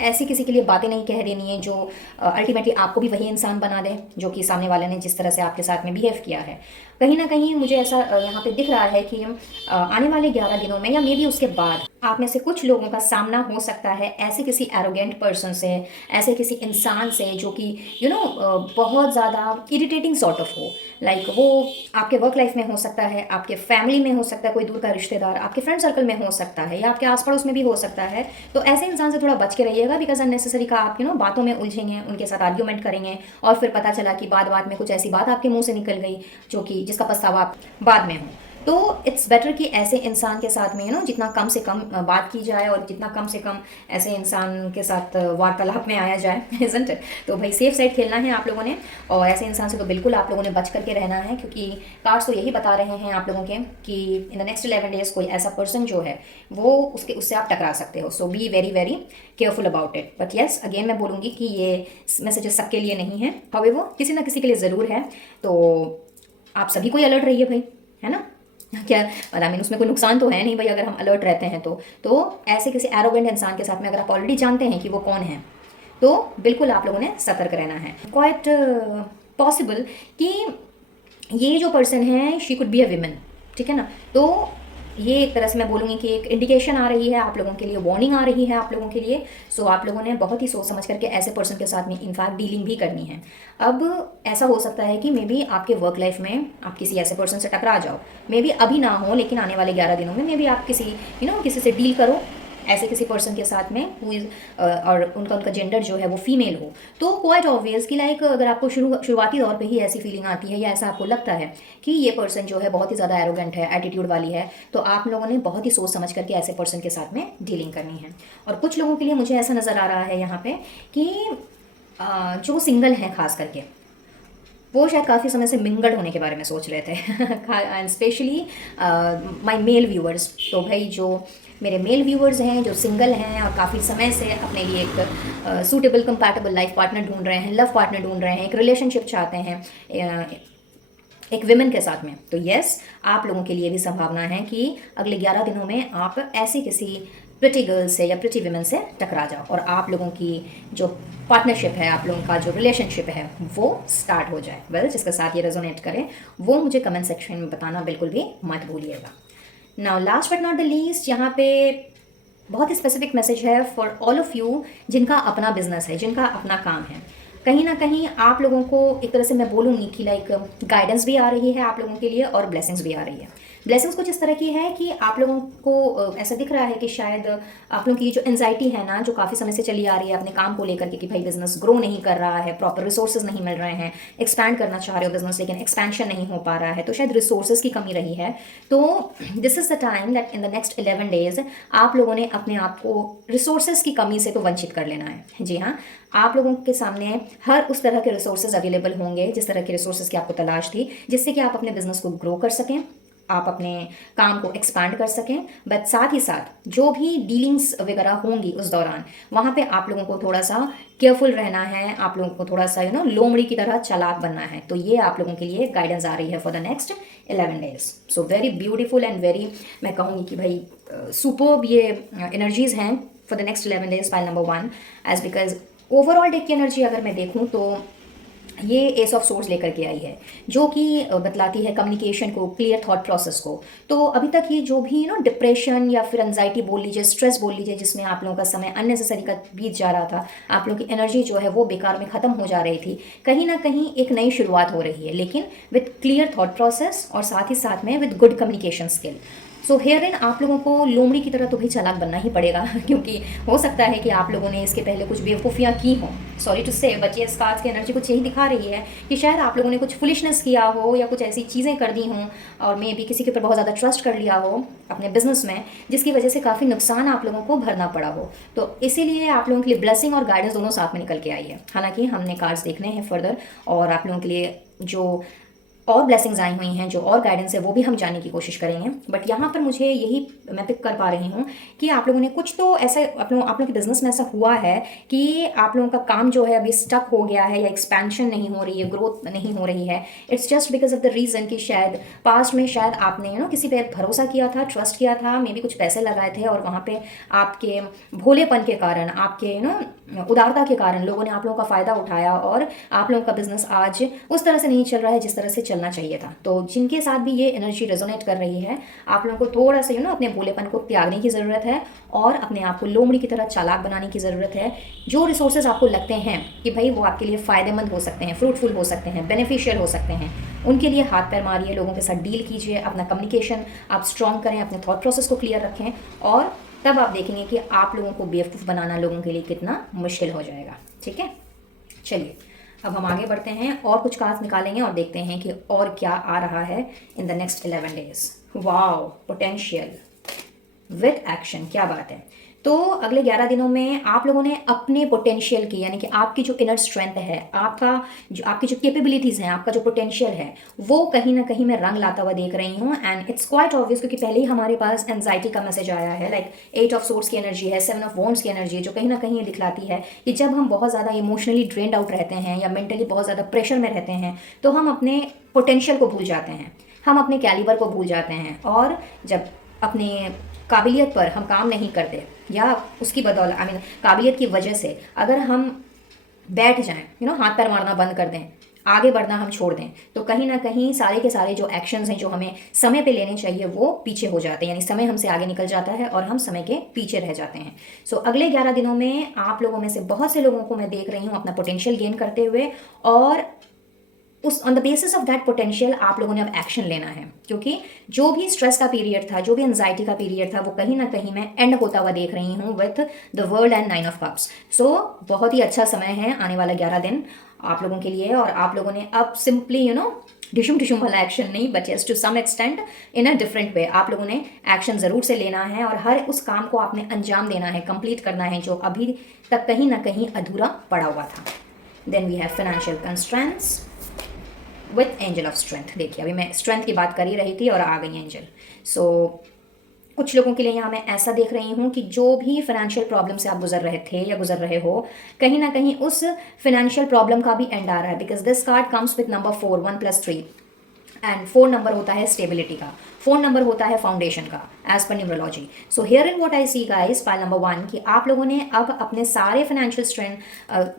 ऐसी किसी के लिए बातें नहीं कह देनी है जो अल्टीमेटली आपको भी वही इंसान बना दे जो कि सामने वाले ने जिस तरह से आपके साथ में बिहेव किया है। कहीं ना कहीं मुझे ऐसा यहाँ पे दिख रहा है कि आने वाले 11 दिनों में या मे बी उसके बाद आप में से कुछ लोगों का सामना हो सकता है ऐसे किसी एरोगेंट पर्सन से, ऐसे किसी इंसान से जो कि बहुत ज़्यादा इरिटेटिंग सॉर्ट ऑफ हो, लाइक वो आपके वर्क लाइफ में हो सकता है, आपके फैमिली में हो सकता है, कोई दूर का रिश्तेदार आपके फ्रेंड सर्कल में हो सकता है, या आपके आस पड़ोस में भी हो सकता है। तो ऐसे इंसान से थोड़ा बच के रहिएगा, बिकॉज अननेसेसरी का आप बातों में उलझेंगे, उनके साथ आर्ग्यूमेंट करेंगे, और फिर पता चला कि बाद में कुछ ऐसी बात आपके मुंह से निकल गई जो कि जिसका पछतावा आप बाद में हो। तो इट्स बेटर कि ऐसे इंसान के साथ में जितना कम से कम बात की जाए और जितना कम से कम ऐसे इंसान के साथ वार्तालाप में आया जाए, इज़न्ट इट? तो भाई सेफ साइड खेलना है आप लोगों ने, और ऐसे इंसान से तो बिल्कुल आप लोगों ने बच करके रहना है, क्योंकि कार्ड्स तो यही बता रहे हैं आप लोगों के कि इन द नेक्स्ट 11 डेज कोई ऐसा पर्सन जो है वो उससे आप टकरा सकते हो। So be very very careful about it. But yes, again मैं बोलूँगी कि ये मैसेजेस सबके लिए नहीं है, हाउएवर किसी ना किसी के लिए ज़रूर है, तो आप सभी को अलर्ट रहिए भाई, है ना? क्या पता मीन उसमें कोई नुकसान तो है नहीं भाई अगर हम अलर्ट रहते हैं तो ऐसे किसी एरोगेंट इंसान के साथ में अगर आप ऑलरेडी जानते हैं कि वो कौन है, तो बिल्कुल आप लोगों ने सतर्क रहना है। क्वाइट पॉसिबल कि ये जो पर्सन है she could be a women, ठीक है ना। तो ये एक तरह से मैं बोलूँगी कि एक इंडिकेशन आ रही है आप लोगों के लिए, वार्निंग आ रही है आप लोगों के लिए। सो आप लोगों ने बहुत ही सोच समझ करके ऐसे पर्सन के साथ में इनफैक्ट डीलिंग भी करनी है। अब ऐसा हो सकता है कि मे बी आपके वर्क लाइफ में आप किसी ऐसे पर्सन से टकरा जाओ, मे बी अभी ना हो लेकिन आने वाले 11 दिनों में मे बी आप किसी किसी से डील करो, ऐसे किसी पर्सन के साथ में हु इज़ और उनका उनका जेंडर जो है वो फीमेल हो। तो क्वाइट ऑब्वियस कि लाइक अगर आपको शुरुआती तौर पे ही ऐसी फीलिंग आती है या ऐसा आपको लगता है कि ये पर्सन जो है बहुत ही ज़्यादा एरोगेंट है, एटीट्यूड वाली है, तो आप लोगों ने बहुत ही सोच समझ करके ऐसे पर्सन के साथ में डीलिंग करनी है। और कुछ लोगों के लिए मुझे ऐसा नज़र आ रहा है यहाँ पे कि जो सिंगल हैं खास करके, वो शायद काफ़ी समय से मिंगल होने के बारे में सोच रहे थे and specially my male viewers. तो भाई जो मेरे मेल व्यूअर्स हैं जो सिंगल हैं और काफ़ी समय से अपने लिए एक सूटेबल कंपैटिबल लाइफ पार्टनर ढूंढ रहे हैं, लव पार्टनर ढूंढ रहे हैं, एक रिलेशनशिप चाहते हैं एक विमेन के साथ में, तो यस आप लोगों के लिए भी संभावना है कि अगले 11 दिनों में आप ऐसे किसी प्रिटी गर्ल से या प्रिटी विमेन से टकरा जाओ और आप लोगों की जो पार्टनरशिप है, आप लोगों का जो रिलेशनशिप है वो स्टार्ट हो जाए। वेल जिसके साथ ये रेजोनेट करे वो मुझे कमेंट सेक्शन में बताना बिल्कुल भी मत भूलिएगा। Now last but not the least, यहाँ पे बहुत ही स्पेसिफिक मैसेज है फॉर ऑल ऑफ यू जिनका अपना बिजनेस है, जिनका अपना काम है। कहीं ना कहीं आप लोगों को एक तरह से मैं बोलूँगी कि लाइक गाइडेंस भी आ रही है आप लोगों के लिए और ब्लेसिंग्स भी आ रही है। ब्लेसिंग्स कुछ इस तरह की है कि आप लोगों को ऐसा दिख रहा है कि शायद आप लोगों की जो एंजाइटी है ना, जो काफ़ी समय से चली आ रही है अपने काम को लेकर के कि भाई बिजनेस ग्रो नहीं कर रहा है, प्रॉपर रिसोर्सेज नहीं मिल रहे हैं, एक्सपैंड करना चाह रहे हो बिजनेस लेकिन एक्सपेंशन नहीं हो पा रहा है, तो शायद रिसोर्सेज की कमी रही है। तो this is the time that in the next 11 days आप लोगों ने अपने आप को रिसोर्सेज की कमी से तो वंचित कर लेना है। जी हाँ, आप लोगों के सामने हर उस तरह के रिसोर्सेज अवेलेबल होंगे जिस तरह के रिसोर्सेज की आपको तलाश थी, जिससे कि आप अपने बिजनेस को ग्रो कर सकें, आप अपने काम को एक्सपैंड कर सकें। बट साथ ही साथ जो भी डीलिंग्स वगैरह होंगी उस दौरान वहाँ पे आप लोगों को थोड़ा सा केयरफुल रहना है, आप लोगों को थोड़ा सा लोमड़ी की तरह चालाक बनना है। तो ये आप लोगों के लिए गाइडेंस आ रही है for the next 11 days. So very beautiful and very, मैं कहूँगी कि भाई सुपर्ब ये एनर्जीज हैं for the next 11 days pile number 1 as because overall deck की एनर्जी अगर मैं देखूँ तो ये एस ऑफ सोर्स लेकर के आई है जो कि बतलाती है कम्युनिकेशन को, क्लियर थॉट प्रोसेस को। तो अभी तक ये जो भी डिप्रेशन या फिर एंजाइटी बोल लीजिए, स्ट्रेस बोल लीजिए, जिसमें आप लोगों का समय अननेसेसरी का बीत जा रहा था, आप लोगों की एनर्जी जो है वो बेकार में ख़त्म हो जा रही थी, कहीं ना कहीं एक नई शुरुआत हो रही है लेकिन विद क्लियर थॉट प्रोसेस और साथ ही साथ में with good communication skill. So here in आप लोगों को लोमड़ी की तरह तो भी चालाक बनना ही पड़ेगा क्योंकि हो सकता है कि आप लोगों ने इसके पहले कुछ बेवकूफ़ियाँ की हों। सॉरी टू से बट ये कार्ड्स की एनर्जी कुछ यही दिखा रही है कि शायद आप लोगों ने कुछ फुलिशनेस किया हो या कुछ ऐसी चीज़ें कर दी हों और मे भी किसी के ऊपर बहुत ज़्यादा ट्रस्ट कर लिया हो अपने बिजनेस में, जिसकी वजह से काफ़ी नुकसान आप लोगों को भरना पड़ा हो। तो इसीलिए आप लोगों के लिए ब्लेसिंग और गाइडेंस दोनों साथ में निकल के आई है। हालांकि हमने कार्ड्स देखने हैं फर्दर और आप लोगों के लिए जो और ब्लेसिंग्स आई हुई हैं, जो और गाइडेंस है वो भी हम जानने की कोशिश करेंगे। बट यहाँ पर मुझे यही मैं पिक कर पा रही हूँ कि आप लोगों ने कुछ तो ऐसा आप लोगों के बिजनेस में ऐसा हुआ है कि आप लोगों का काम जो है अभी स्टक हो गया है या एक्सपेंशन नहीं हो रही है, ग्रोथ नहीं हो रही है। It's just because of the reason कि शायद पास्ट में शायद आपने किसी पे भरोसा किया था, ट्रस्ट किया था, मे बी कुछ पैसे लगाए थे और वहाँ पे आपके भोलेपन के कारण, आपके उदारता के कारण लोगों ने आप लोगों का फ़ायदा उठाया और आप लोगों का बिजनेस आज उस तरह से नहीं चल रहा है जिस तरह से चलना चाहिए था। तो जिनके साथ भी ये एनर्जी रेजोनेट कर रही है, आप लोगों को थोड़ा सा अपने भोलेपन को त्यागने की ज़रूरत है और अपने आप को लोमड़ी की तरह चालाक बनाने की ज़रूरत है। जो रिसोर्सेज आपको लगते हैं कि भाई वो आपके लिए फ़ायदेमंद हो सकते हैं, फ्रूटफुल हो सकते हैं, बेनिफिशियल हो सकते हैं, उनके लिए हाथ पैर मारिए, लोगों के साथ डील कीजिए, अपना कम्युनिकेशन आप स्ट्रॉन्ग करें, अपने थॉट प्रोसेस को क्लियर रखें और तब आप देखेंगे कि आप लोगों को बेवकूफ़ बनाना लोगों के लिए कितना मुश्किल हो जाएगा। ठीक है, चलिए अब हम आगे बढ़ते हैं और कुछ कार्ड्स निकालेंगे और देखते हैं कि और क्या आ रहा है इन the next 11 days. Wow, potential with action, क्या बात है। तो अगले 11 दिनों में आप लोगों ने अपने पोटेंशियल की, यानी कि आपकी जो इनर स्ट्रेंथ है, आपकी जो कैपेबिलिटीज़ हैं, आपका जो पोटेंशियल है, वो कहीं ना कहीं मैं रंग लाता हुआ देख रही हूँ। एंड इट्स क्वाइट ऑब्वियस क्योंकि पहले ही हमारे पास एंजाइटी का मैसेज आया है, लाइक 8 ऑफ सोर्ड्स की एनर्जी है, 7 ऑफ वॉन्ड्स की एनर्जी है, जो कहीं ना कहीं ये दिखलाती है कि जब हम बहुत ज़्यादा इमोशनली ड्रेन्ड आउट रहते हैं या मेंटली बहुत ज़्यादा प्रेशर में रहते हैं तो हम अपने पोटेंशियल को भूल जाते हैं, हम अपने कैलिबर को भूल जाते हैं और जब अपने काबिलियत पर हम काम नहीं करते या उसकी बदौलत काबिलियत की वजह से अगर हम बैठ जाएं, हाथ पैर मारना बंद कर दें, आगे बढ़ना हम छोड़ दें तो कहीं ना कहीं सारे के सारे जो एक्शंस हैं जो हमें समय पे लेने चाहिए वो पीछे हो जाते हैं, यानी समय हमसे आगे निकल जाता है और हम समय के पीछे रह जाते हैं। सो अगले 11 दिनों में आप लोगों में से बहुत से लोगों को मैं देख रही हूँ अपना पोटेंशियल गेन करते हुए, और उस on the basis of that potential आप लोगों ने अब एक्शन लेना है, क्योंकि जो भी स्ट्रेस का पीरियड था, जो भी एंजाइटी का पीरियड था, वो कहीं ना कहीं मैं एंड होता हुआ देख रही हूँ with the world and 9 of cups. So बहुत ही अच्छा समय है आने वाला 11 दिन आप लोगों के लिए, और आप लोगों ने अब सिंपली डिशुम डिशुम वाला एक्शन नहीं, but yes to some extent in a different way आप लोगों ने एक्शन ज़रूर से लेना है, और हर उस काम को आपने अंजाम देना है, कंप्लीट करना है जो अभी तक कहीं ना कहीं अधूरा पड़ा हुआ था। Then we have financial constraints with angel of strength. देखिए अभी मैं स्ट्रेंथ की बात कर ही रही थी और आ गई एंजल। सो कुछ लोगों के लिए यहाँ मैं ऐसा देख रही हूँ कि जो भी फाइनेंशियल प्रॉब्लम से आप गुजर रहे थे या गुजर रहे हो, कहीं ना कहीं उस फाइनेंशियल प्रॉब्लम का भी एंड आ रहा है, because this card comes with number 4, 1+3, and 4 number होता है स्टेबिलिटी का, 4 नंबर होता है फाउंडेशन का as per numerology. So here in what I see guys, file number 1 कि आप लोगों ने अब अपने सारे फाइनेंशियल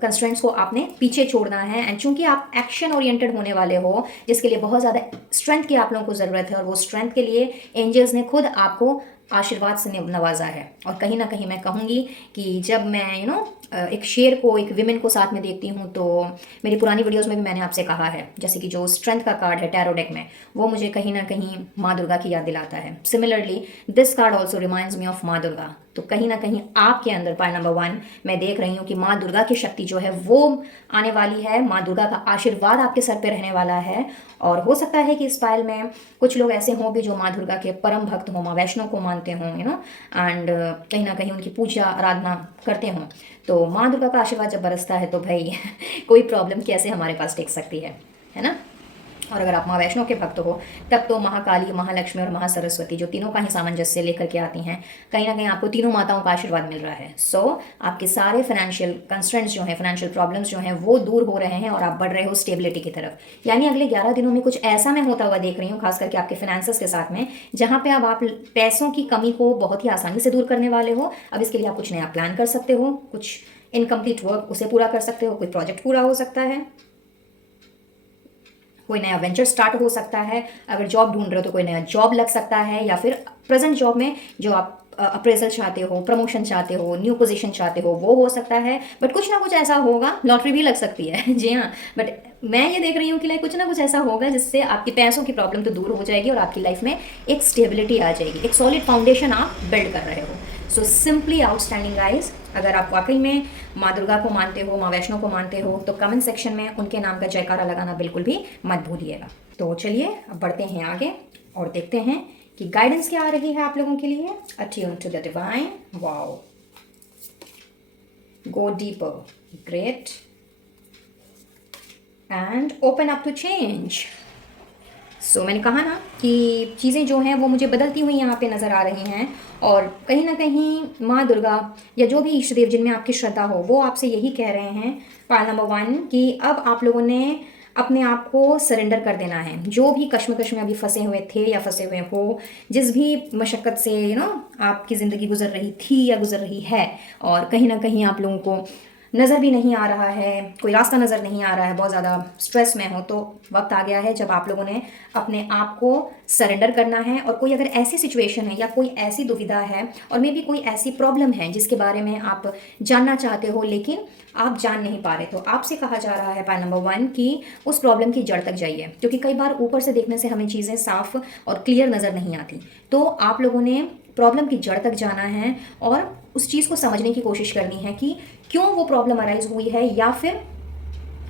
कंस्ट्रेंट्स को आपने पीछे छोड़ना है, एंड चूंकि आप एक्शन ओरिएंटेड होने वाले हो जिसके लिए बहुत ज़्यादा स्ट्रेंथ की आप लोगों को ज़रूरत है, और वो स्ट्रेंथ के लिए एंजल्स ने खुद आपको आशीर्वाद से नवाजा है। और कहीं ना कहीं मैं कहूँगी कि जब मैं एक शेर को, एक विमेन को साथ में देखती हूँ, तो मेरी पुरानी वीडियोस में भी मैंने आपसे कहा है, जैसे कि जो स्ट्रेंथ का कार्ड है टैरो डेक में, वो मुझे कहीं ना कहीं माँ दुर्गा की याद दिलाता है। Similarly this card also reminds me of माँ दुर्गा। तो कहीं ना कहीं आपके अंदर पाइल नंबर 1 मैं देख रही हूँ कि माँ दुर्गा की शक्ति जो है वो आने वाली है, माँ दुर्गा का आशीर्वाद आपके सर पे रहने वाला है। और हो सकता है कि इस पाइल में कुछ लोग ऐसे हों भी जो माँ दुर्गा के परम भक्त हों, माँ वैष्णो को मानते हों, एंड कहीं ना कहीं उनकी पूजा आराधना करते हों। तो माँ दुर्गा का आशीर्वाद जब बरसता है तो भाई कोई प्रॉब्लम कैसे हमारे पास टिक सकती है ना। और अगर आप माँ वैष्णो के भक्त हो तब तो महाकाली, महालक्ष्मी और महासरस्वती जो तीनों का ही सामंजस्य लेकर के आती हैं, कहीं ना कहीं आपको तीनों माताओं का आशीर्वाद मिल रहा है। सो आपके सारे फाइनेंशियल कंस्ट्रेंट्स जो हैं, फाइनेंशियल प्रॉब्लम्स जो हैं वो दूर हो रहे हैं और आप बढ़ रहे हो स्टेबिलिटी की तरफ। यानी अगले 11 दिनों में कुछ ऐसा मैं होता हुआ देख रही हूँ, खास करके आपके फाइनेंसेस के साथ में, जहाँ पे अब आप पैसों की कमी को बहुत ही आसानी से दूर करने वाले हो। अब इसके लिए आप कुछ नया प्लान कर सकते हो, कुछ इनकम्प्लीट वर्क उसे पूरा कर सकते हो, कोई प्रोजेक्ट पूरा हो सकता है, कोई नया वेंचर स्टार्ट हो सकता है, अगर जॉब ढूंढ रहे हो तो कोई नया जॉब लग सकता है, या फिर प्रेजेंट जॉब में जो आप अप्रेजल चाहते हो, प्रमोशन चाहते हो, न्यू पोजीशन चाहते हो, वो हो सकता है। बट कुछ ना कुछ ऐसा होगा, लॉटरी भी लग सकती है जी हाँ, बट मैं ये देख रही हूँ कि लाइक कुछ ना कुछ ऐसा होगा जिससे आपकी पैसों की प्रॉब्लम तो दूर हो जाएगी और आपकी लाइफ में एक स्टेबिलिटी आ जाएगी, एक सॉलिड फाउंडेशन आप बिल्ड कर रहे हो। So simply outstanding guys. अगर आप वाकई में माँ दुर्गा को मानते हो, माँ वैष्णो को मानते हो, तो कमेंट सेक्शन में उनके नाम का जयकारा लगाना बिल्कुल भी मत भूलिएगा। तो चलिए अब बढ़ते हैं आगे और देखते हैं कि गाइडेंस क्या आ रही है आप लोगों के लिए। Attune to the divine, wow, go deeper, great, and open up to change. So मैंने कहा ना कि चीज़ें जो हैं वो मुझे बदलती हुई यहाँ पे नज़र आ रही हैं, और कहीं ना कहीं माँ दुर्गा या जो भी इष्ट देव जिनमें आपकी श्रद्धा हो वो आपसे यही कह रहे हैं, पाल नंबर 1, कि अब आप लोगों ने अपने आप को सरेंडर कर देना है। जो भी कश्मकश में अभी फंसे हुए थे या फंसे हुए हो, जिस भी मशक्क़त से आपकी ज़िंदगी गुजर रही थी या गुजर रही है, और कहीं ना कहीं आप लोगों को नज़र भी नहीं आ रहा है, कोई रास्ता नज़र नहीं आ रहा है, बहुत ज़्यादा स्ट्रेस में हो, तो वक्त आ गया है जब आप लोगों ने अपने आप को सरेंडर करना है। और कोई अगर ऐसी सिचुएशन है या कोई ऐसी दुविधा है और मे भी कोई ऐसी प्रॉब्लम है जिसके बारे में आप जानना चाहते हो लेकिन आप जान नहीं पा रहे, तो आपसे कहा जा रहा है पाइल नंबर 1 कि उस प्रॉब्लम की जड़ तक जाइए, क्योंकि कई बार ऊपर से देखने से हमें चीज़ें साफ और क्लियर नज़र नहीं आती। तो आप लोगों ने प्रॉब्लम की जड़ तक जाना है और उस चीज़ को समझने की कोशिश करनी है कि क्यों वो प्रॉब्लम अराइज हुई है, या फिर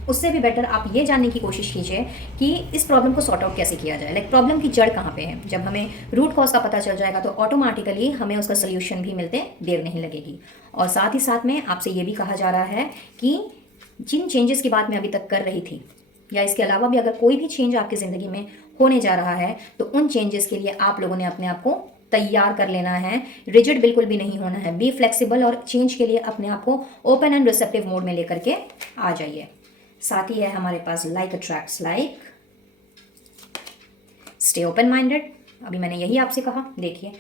उससे भी बेटर आप ये जानने की कोशिश कीजिए कि इस प्रॉब्लम को सॉर्ट आउट कैसे किया जाए, लाइक प्रॉब्लम की जड़ कहाँ पे है। जब हमें रूट कॉज का पता चल जाएगा तो ऑटोमेटिकली हमें उसका सोल्यूशन भी मिलते देर नहीं लगेगी। और साथ ही साथ में आपसे ये भी कहा जा रहा है कि जिन चेंजेस की बात मैं अभी तक कर रही थी, या इसके अलावा भी अगर कोई भी चेंज आपकी ज़िंदगी में होने जा रहा है, तो उन चेंजेस के लिए आप लोगों ने अपने आप को तैयार कर लेना है, रिजिड बिल्कुल भी नहीं होना है, बी फ्लेक्सिबल, और चेंज के लिए अपने आप को ओपन एंड रिसेप्टिव मोड में लेकर के आ जाइए। साथ ही है हमारे पास like attracts like, stay open minded. अभी मैंने यही आपसे कहा, देखिए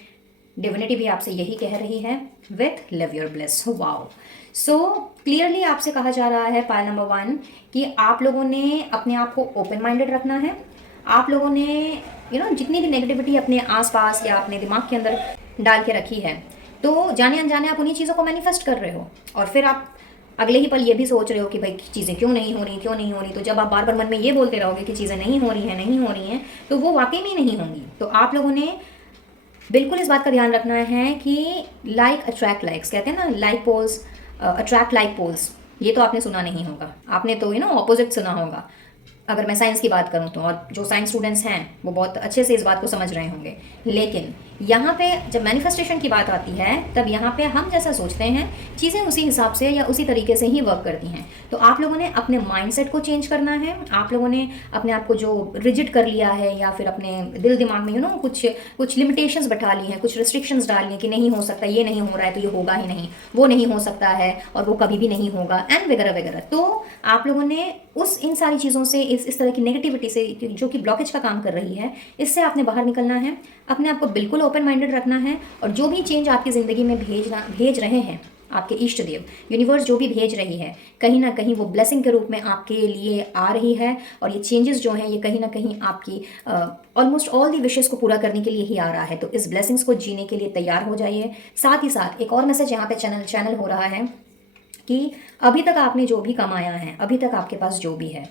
डिविनिटी भी आपसे यही कह रही है, with live your bliss. Wow. So clearly आपसे कहा जा रहा है पायल नंबर 1 कि आप लोगों ने अपने आप को ओपन माइंडेड रखना है। आप लोगों ने जितनी भी नेगेटिविटी अपने आसपास या अपने दिमाग के अंदर डाल के रखी है, तो जाने अनजाने आप उन्हीं चीज़ों को मैनिफेस्ट कर रहे हो, और फिर आप अगले ही पल ये भी सोच रहे हो कि भाई चीज़ें क्यों नहीं हो रही, क्यों नहीं हो रही। तो जब आप बार बार मन में ये बोलते रहोगे कि चीज़ें नहीं हो रही हैं, नहीं हो रही हैं, तो वो वाकई में नहीं होंगी। तो आप लोगों ने बिल्कुल इस बात का ध्यान रखना है कि लाइक अट्रैक्ट लाइक्स, कहते हैं ना, like poles attract like poles. ये तो आपने सुना नहीं होगा, आपने तो ऑपोजिट सुना होगा, अगर मैं साइंस की बात करूं तो। और जो साइंस स्टूडेंट्स हैं वो बहुत अच्छे से इस बात को समझ रहे होंगे। लेकिन यहाँ पे जब मैनिफेस्टेशन की बात आती है, तब यहाँ पे हम जैसा सोचते हैं चीज़ें उसी हिसाब से या उसी तरीके से ही वर्क करती हैं। तो आप लोगों ने अपने माइंडसेट को चेंज करना है। आप लोगों ने अपने आप को जो रिजिड कर लिया है, या फिर अपने दिल दिमाग में कुछ लिमिटेशंस बैठा ली हैं, कुछ रिस्ट्रिक्शंस डाल ली कि नहीं हो सकता, ये नहीं हो रहा है तो ये होगा ही नहीं, वो नहीं हो सकता है और वो कभी भी नहीं होगा, एंड वगैरह वगैरह। तो आप लोगों ने इन सारी चीज़ों से, इस तरह की नेगेटिविटी से जो कि ब्लॉकेज का काम कर रही है, इससे आपने बाहर निकलना है। अपने आप को बिल्कुल ओपन माइंडेड रखना है, और जो भी चेंज आपकी ज़िंदगी में भेज रहे हैं आपके इष्ट देव, यूनिवर्स जो भी भेज रही है, कहीं ना कहीं वो ब्लेसिंग के रूप में आपके लिए आ रही है। और ये चेंजेस जो हैं ये कहीं ना कहीं आपकी ऑलमोस्ट ऑल दी विशेस को पूरा करने के लिए ही आ रहा है। तो इस ब्लेसिंग्स को जीने के लिए तैयार हो जाइए। साथ ही साथ एक और मैसेज यहाँ पे चैनल हो रहा है कि अभी तक आपने जो भी कमाया है, अभी तक आपके पास जो भी है,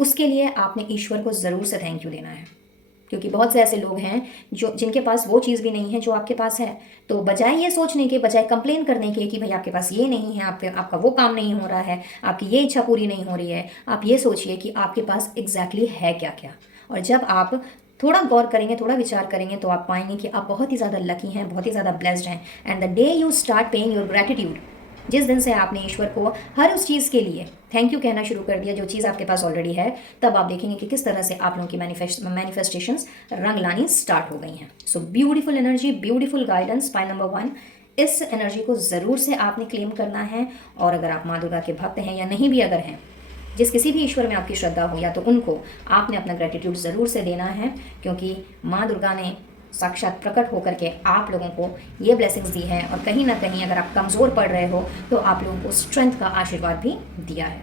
उसके लिए आपने ईश्वर को ज़रूर से थैंक यू देना है। क्योंकि बहुत से ऐसे लोग हैं जिनके पास वो चीज़ भी नहीं है जो आपके पास है। तो बजाय ये सोचने के, बजाय कंप्लेन करने के कि भाई आपके पास ये नहीं है, आपका वो काम नहीं हो रहा है, आपकी ये इच्छा पूरी नहीं हो रही है, आप ये सोचिए कि आपके पास एग्जैक्टली है क्या क्या। और जब आप थोड़ा गौर करेंगे, थोड़ा विचार करेंगे, तो आप पाएंगे कि आप बहुत ही ज़्यादा लकी हैं, बहुत ही ज़्यादा ब्लेस्ड हैं। And the day you start paying your gratitude, जिस दिन से आपने ईश्वर को हर उस चीज़ के लिए थैंक यू कहना शुरू कर दिया जो चीज़ आपके पास ऑलरेडी है, तब आप देखेंगे कि किस तरह से आप लोगों की मैनिफेस्टेशंस रंग लानी स्टार्ट हो गई हैं। So beautiful energy, beautiful guidance, pile number 1। इस एनर्जी को ज़रूर से आपने क्लेम करना है। और अगर आप माँ दुर्गा के भक्त हैं या नहीं भी अगर हैं, जिस किसी भी ईश्वर में आपकी श्रद्धा हो, या तो उनको आपने अपना ग्रेटिट्यूड ज़रूर से देना है, क्योंकि माँ दुर्गा ने साक्षात प्रकट होकर के आप लोगों को ये ब्लेसिंग्स दी है। और कहीं ना कहीं अगर आप कमज़ोर पड़ रहे हो तो आप लोगों को स्ट्रेंथ का आशीर्वाद भी दिया है।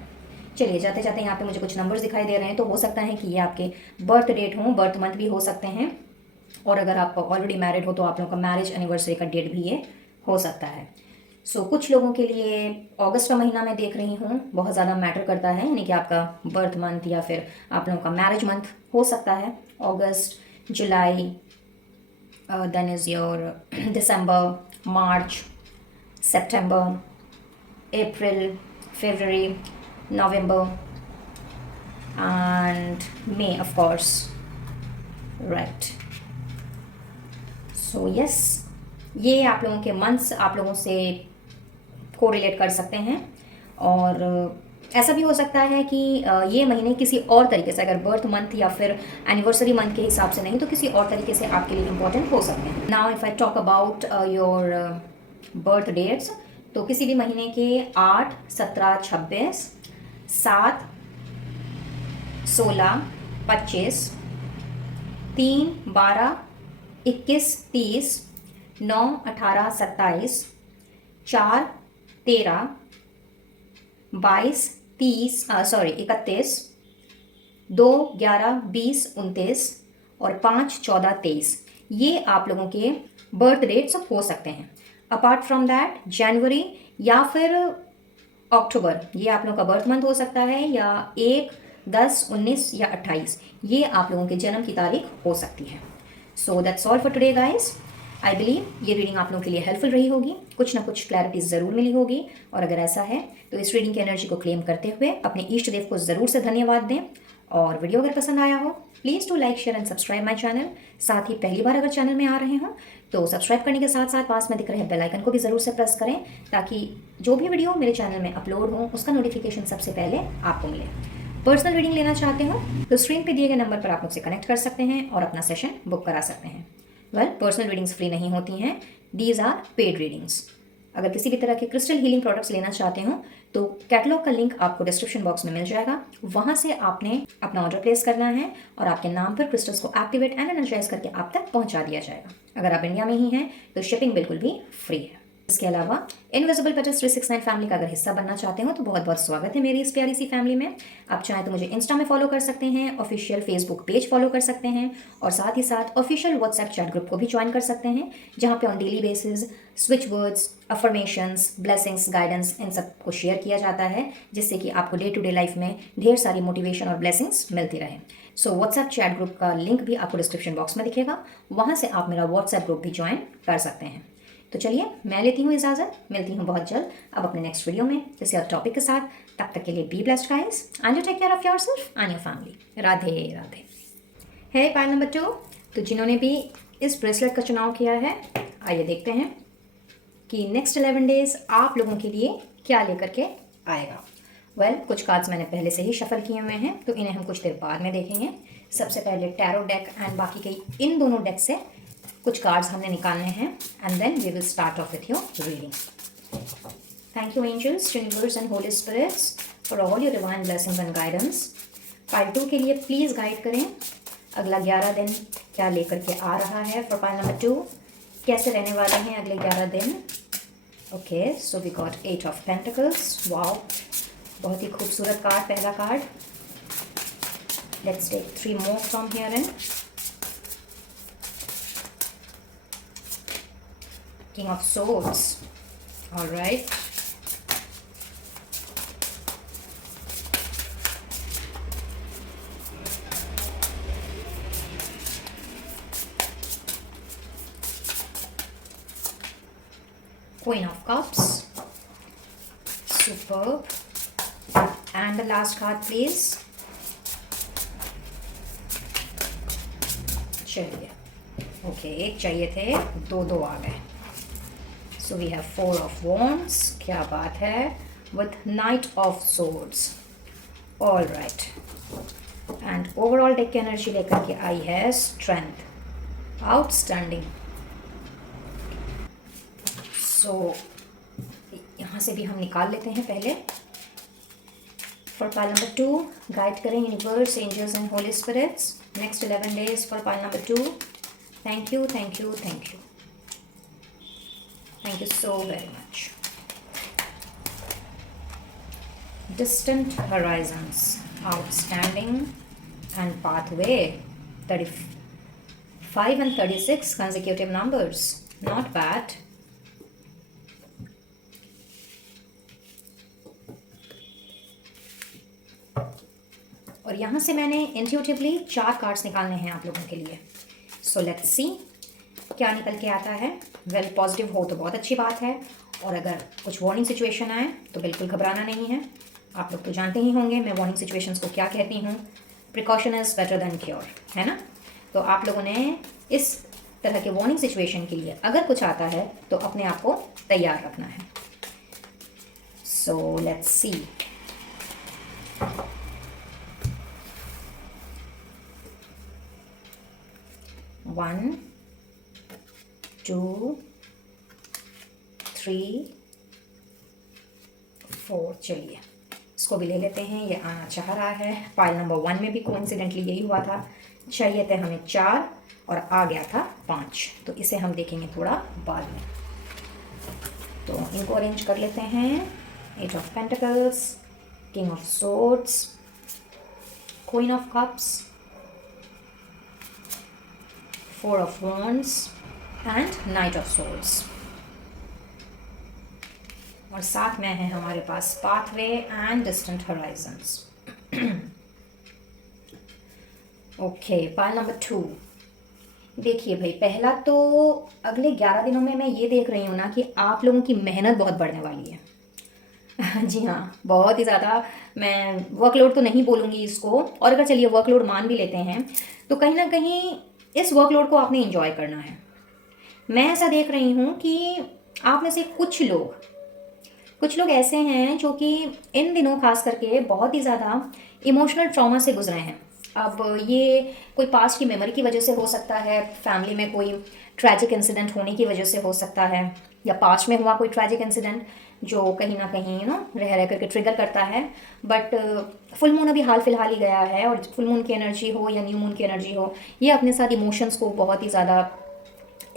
चलिए, जाते जाते यहाँ पे मुझे कुछ नंबर्स दिखाई दे रहे हैं, तो हो सकता है कि ये आपके बर्थ डेट हो, बर्थ मंथ भी हो सकते हैं। और अगर आप ऑलरेडी मैरिड हो तो आप लोगों का मैरिज एनिवर्सरी का डेट भी ये हो सकता है। सो कुछ लोगों के लिए अगस्त का महीना मैं देख रही हूँ बहुत ज़्यादा मैटर करता है, यानी कि आपका बर्थ मंथ या फिर आप लोगों का मैरिज मंथ हो सकता है। अगस्त, जुलाई, then is your December, March, September, April, February, November and May, of course, right? So yes, ये आप लोगों के मंथ्स आप लोगों से कोरिलेट कर सकते हैं। और ऐसा भी हो सकता है कि ये महीने किसी और तरीके से, अगर बर्थ मंथ या फिर एनिवर्सरी मंथ के हिसाब से नहीं, तो किसी और तरीके से आपके लिए इम्पोर्टेंट हो सकते हैं। Now if I talk about your birth dates, तो किसी भी महीने के 8, 17, 26, 7, 16, 25, 3, 12, 21, 30, 9, 18, 27, 4, 13, 22, 31, 2, 11, 20, 29 और 5, 14, 23, ये आप लोगों के बर्थ डेट्स हो सकते हैं। अपार्ट फ्रॉम दैट जनवरी या फिर अक्टूबर, ये आप लोगों का बर्थ मंथ हो सकता है, या 1, 10, 19 या 28, ये आप लोगों के जन्म की तारीख हो सकती है। So that's all for today guys. I believe ये रीडिंग आप लोगों के लिए हेल्पफुल रही होगी, कुछ ना कुछ क्लैरिटी ज़रूर मिली होगी। और अगर ऐसा है तो इस रीडिंग की एनर्जी को क्लेम करते हुए अपने इष्ट देव को ज़रूर से धन्यवाद दें। और वीडियो अगर पसंद आया हो please to like, share and subscribe my channel. साथ ही पहली बार अगर चैनल में आ रहे हों तो सब्सक्राइब करने के साथ साथ पास में दिख रहे बेल आइकन को भी ज़रूर से प्रेस करें, ताकि जो भी वीडियो मेरे चैनल में अपलोड हो उसका नोटिफिकेशन सबसे पहले आपको मिले। पर्सनल रीडिंग लेना चाहते हो तो स्क्रीन पे दिए गए नंबर पर आप मुझसे कनेक्ट कर सकते हैं और अपना सेशन बुक करा सकते हैं। पर्सनल रीडिंग्स फ्री नहीं होती हैं, दीज आर पेड रीडिंग्स। अगर किसी भी तरह के क्रिस्टल हीलिंग प्रोडक्ट्स लेना चाहते हो तो कैटलॉग का लिंक आपको डिस्क्रिप्शन बॉक्स में मिल जाएगा। वहाँ से आपने अपना ऑर्डर प्लेस करना है और आपके नाम पर क्रिस्टल्स को एक्टिवेट एंड एनर्जाइज करके आप तक पहुँचा दिया जाएगा। अगर आप इंडिया में ही हैं तो शिपिंग बिल्कुल भी फ्री है। इसके अलावा इनविजिबल पेटल्स 369 फैमिली का अगर हिस्सा बनना चाहते हो तो बहुत बहुत स्वागत है मेरी इस प्यारी सी फैमिली में। आप चाहें तो मुझे इंस्टा में फॉलो कर सकते हैं, ऑफिशियल फेसबुक पेज फॉलो कर सकते हैं और साथ ही साथ ऑफिशियल व्हाट्सएप चैट ग्रुप को भी ज्वाइन कर सकते हैं, जहाँ पे on daily basis switch words, affirmations, blessings, guidance इन सब को शेयर किया जाता है, जिससे कि आपको डे टू डे लाइफ में ढेर सारी मोटिवेशन और ब्लेसिंग्स मिलती रहे। सो व्हाट्सएप चैट ग्रुप का लिंक भी आपको डिस्क्रिप्शन बॉक्स में दिखेगा, वहाँ से आप मेरा व्हाट्सएप ग्रुप भी ज्वाइन कर सकते हैं। तो चलिए मैं लेती हूँ इजाज़त, मिलती हूँ बहुत जल्द अब अपने नेक्स्ट वीडियो में किसी और टॉपिक के साथ। तब तक के लिए be blessed guys and you take care of yourself and your family. Radhe Radhe. है पाइल नंबर 2, तो जिन्होंने भी इस ब्रेसलेट का चुनाव किया है, आइए देखते हैं कि नेक्स्ट 11 डेज आप लोगों के लिए क्या लेकर के आएगा। वेल, कुछ कार्ड्स मैंने पहले से ही शफल किए हुए हैं तो इन्हें हम कुछ देर बाद में देखेंगे। सबसे पहले टैरो डेक एंड बाकी के इन दोनों डेक से कुछ कार्ड्स हमने निकालने हैं and then we will start off with your reading. Thank you angels, universe and holy spirits for all your divine blessings and guidance. Pile 2 के लिए प्लीज़ गाइड करें अगला 11 दिन क्या लेकर के आ रहा है। फॉर पाइल नंबर 2 कैसे रहने वाले हैं अगले 11 दिन। Okay, so we got 8 of pentacles. Wow, बहुत ही खूबसूरत कार्ड, पहला card. Let's take 3 more from here in. King of Swords. All right. Queen of Cups. Superb. And the last card, please. चलिए, ओके, एक चाहिए थे, दो आ गए। So we have 4 of Wands, क्या बात है, with Knight of Swords. All right. And overall deck की एनर्जी लेकर के आई है Strength. Outstanding. So यहाँ से भी हम निकाल लेते हैं पहले। For pile number 2, guide करें universe, angels and holy spirits. Next 11 days for pile number 2. Thank you, thank you, thank you. Thank you so very much. Distant horizons, outstanding, and pathway. 35 and 36 consecutive numbers, not bad. और यहाँ से मैंने इंट्यूटिवली 4 कार्ड्स निकालने हैं आप लोगों के लिए। सो लेट्स सी क्या निकल के आता है। वेल, पॉजिटिव हो तो बहुत अच्छी बात है, और अगर कुछ वार्निंग सिचुएशन आए तो बिल्कुल घबराना नहीं है। आप लोग तो जानते ही होंगे मैं वार्निंग सिचुएशंस को क्या कहती हूँ। Precaution is better than cure, है ना। तो आप लोगों ने इस तरह के वार्निंग सिचुएशन के लिए अगर कुछ आता है तो अपने आप को तैयार रखना है। So let's see. वन, 2, 3, 4। चलिए इसको भी ले लेते हैं, ये आना चाह रहा है। पाइल नंबर 1 में भी कोइंसिडेंटली यही हुआ था, चाहिए थे हमें 4 और आ गया था 5, तो इसे हम देखेंगे थोड़ा बाद में। तो इनको अरेंज कर लेते हैं। 8 of pentacles, king of swords, queen of cups, 4 of wands and knight of swords, और साथ में है हमारे पास pathway and distant horizons. Okay, pile number 2। देखिए भाई, पहला तो अगले 11 दिनों में मैं ये देख रही हूँ ना कि आप लोगों की मेहनत बहुत बढ़ने वाली है। जी हाँ, बहुत ही ज़्यादा। मैं वर्कलोड तो नहीं बोलूँगी इसको, और अगर चलिए वर्कलोड मान भी लेते हैं तो कहीं ना कहीं इस वर्कलोड को आपने एंजॉय करना है। मैं ऐसा देख रही हूँ कि आप में से कुछ लोग ऐसे हैं जो कि इन दिनों खास करके बहुत ही ज़्यादा इमोशनल ट्रॉमा से गुजरे हैं। अब ये कोई पास्ट की मेमोरी की वजह से हो सकता है, फैमिली में कोई ट्रैजिक इंसिडेंट होने की वजह से हो सकता है, या पास्ट में हुआ कोई ट्रैजिक इंसिडेंट जो कहीं ना कहीं रह रह करके ट्रिगर करता है। बट फुल मून अभी हाल फिलहाल ही गया है, और फुल मून की एनर्जी हो या न्यू मून की एनर्जी हो, ये अपने साथ इमोशंस को बहुत ही ज़्यादा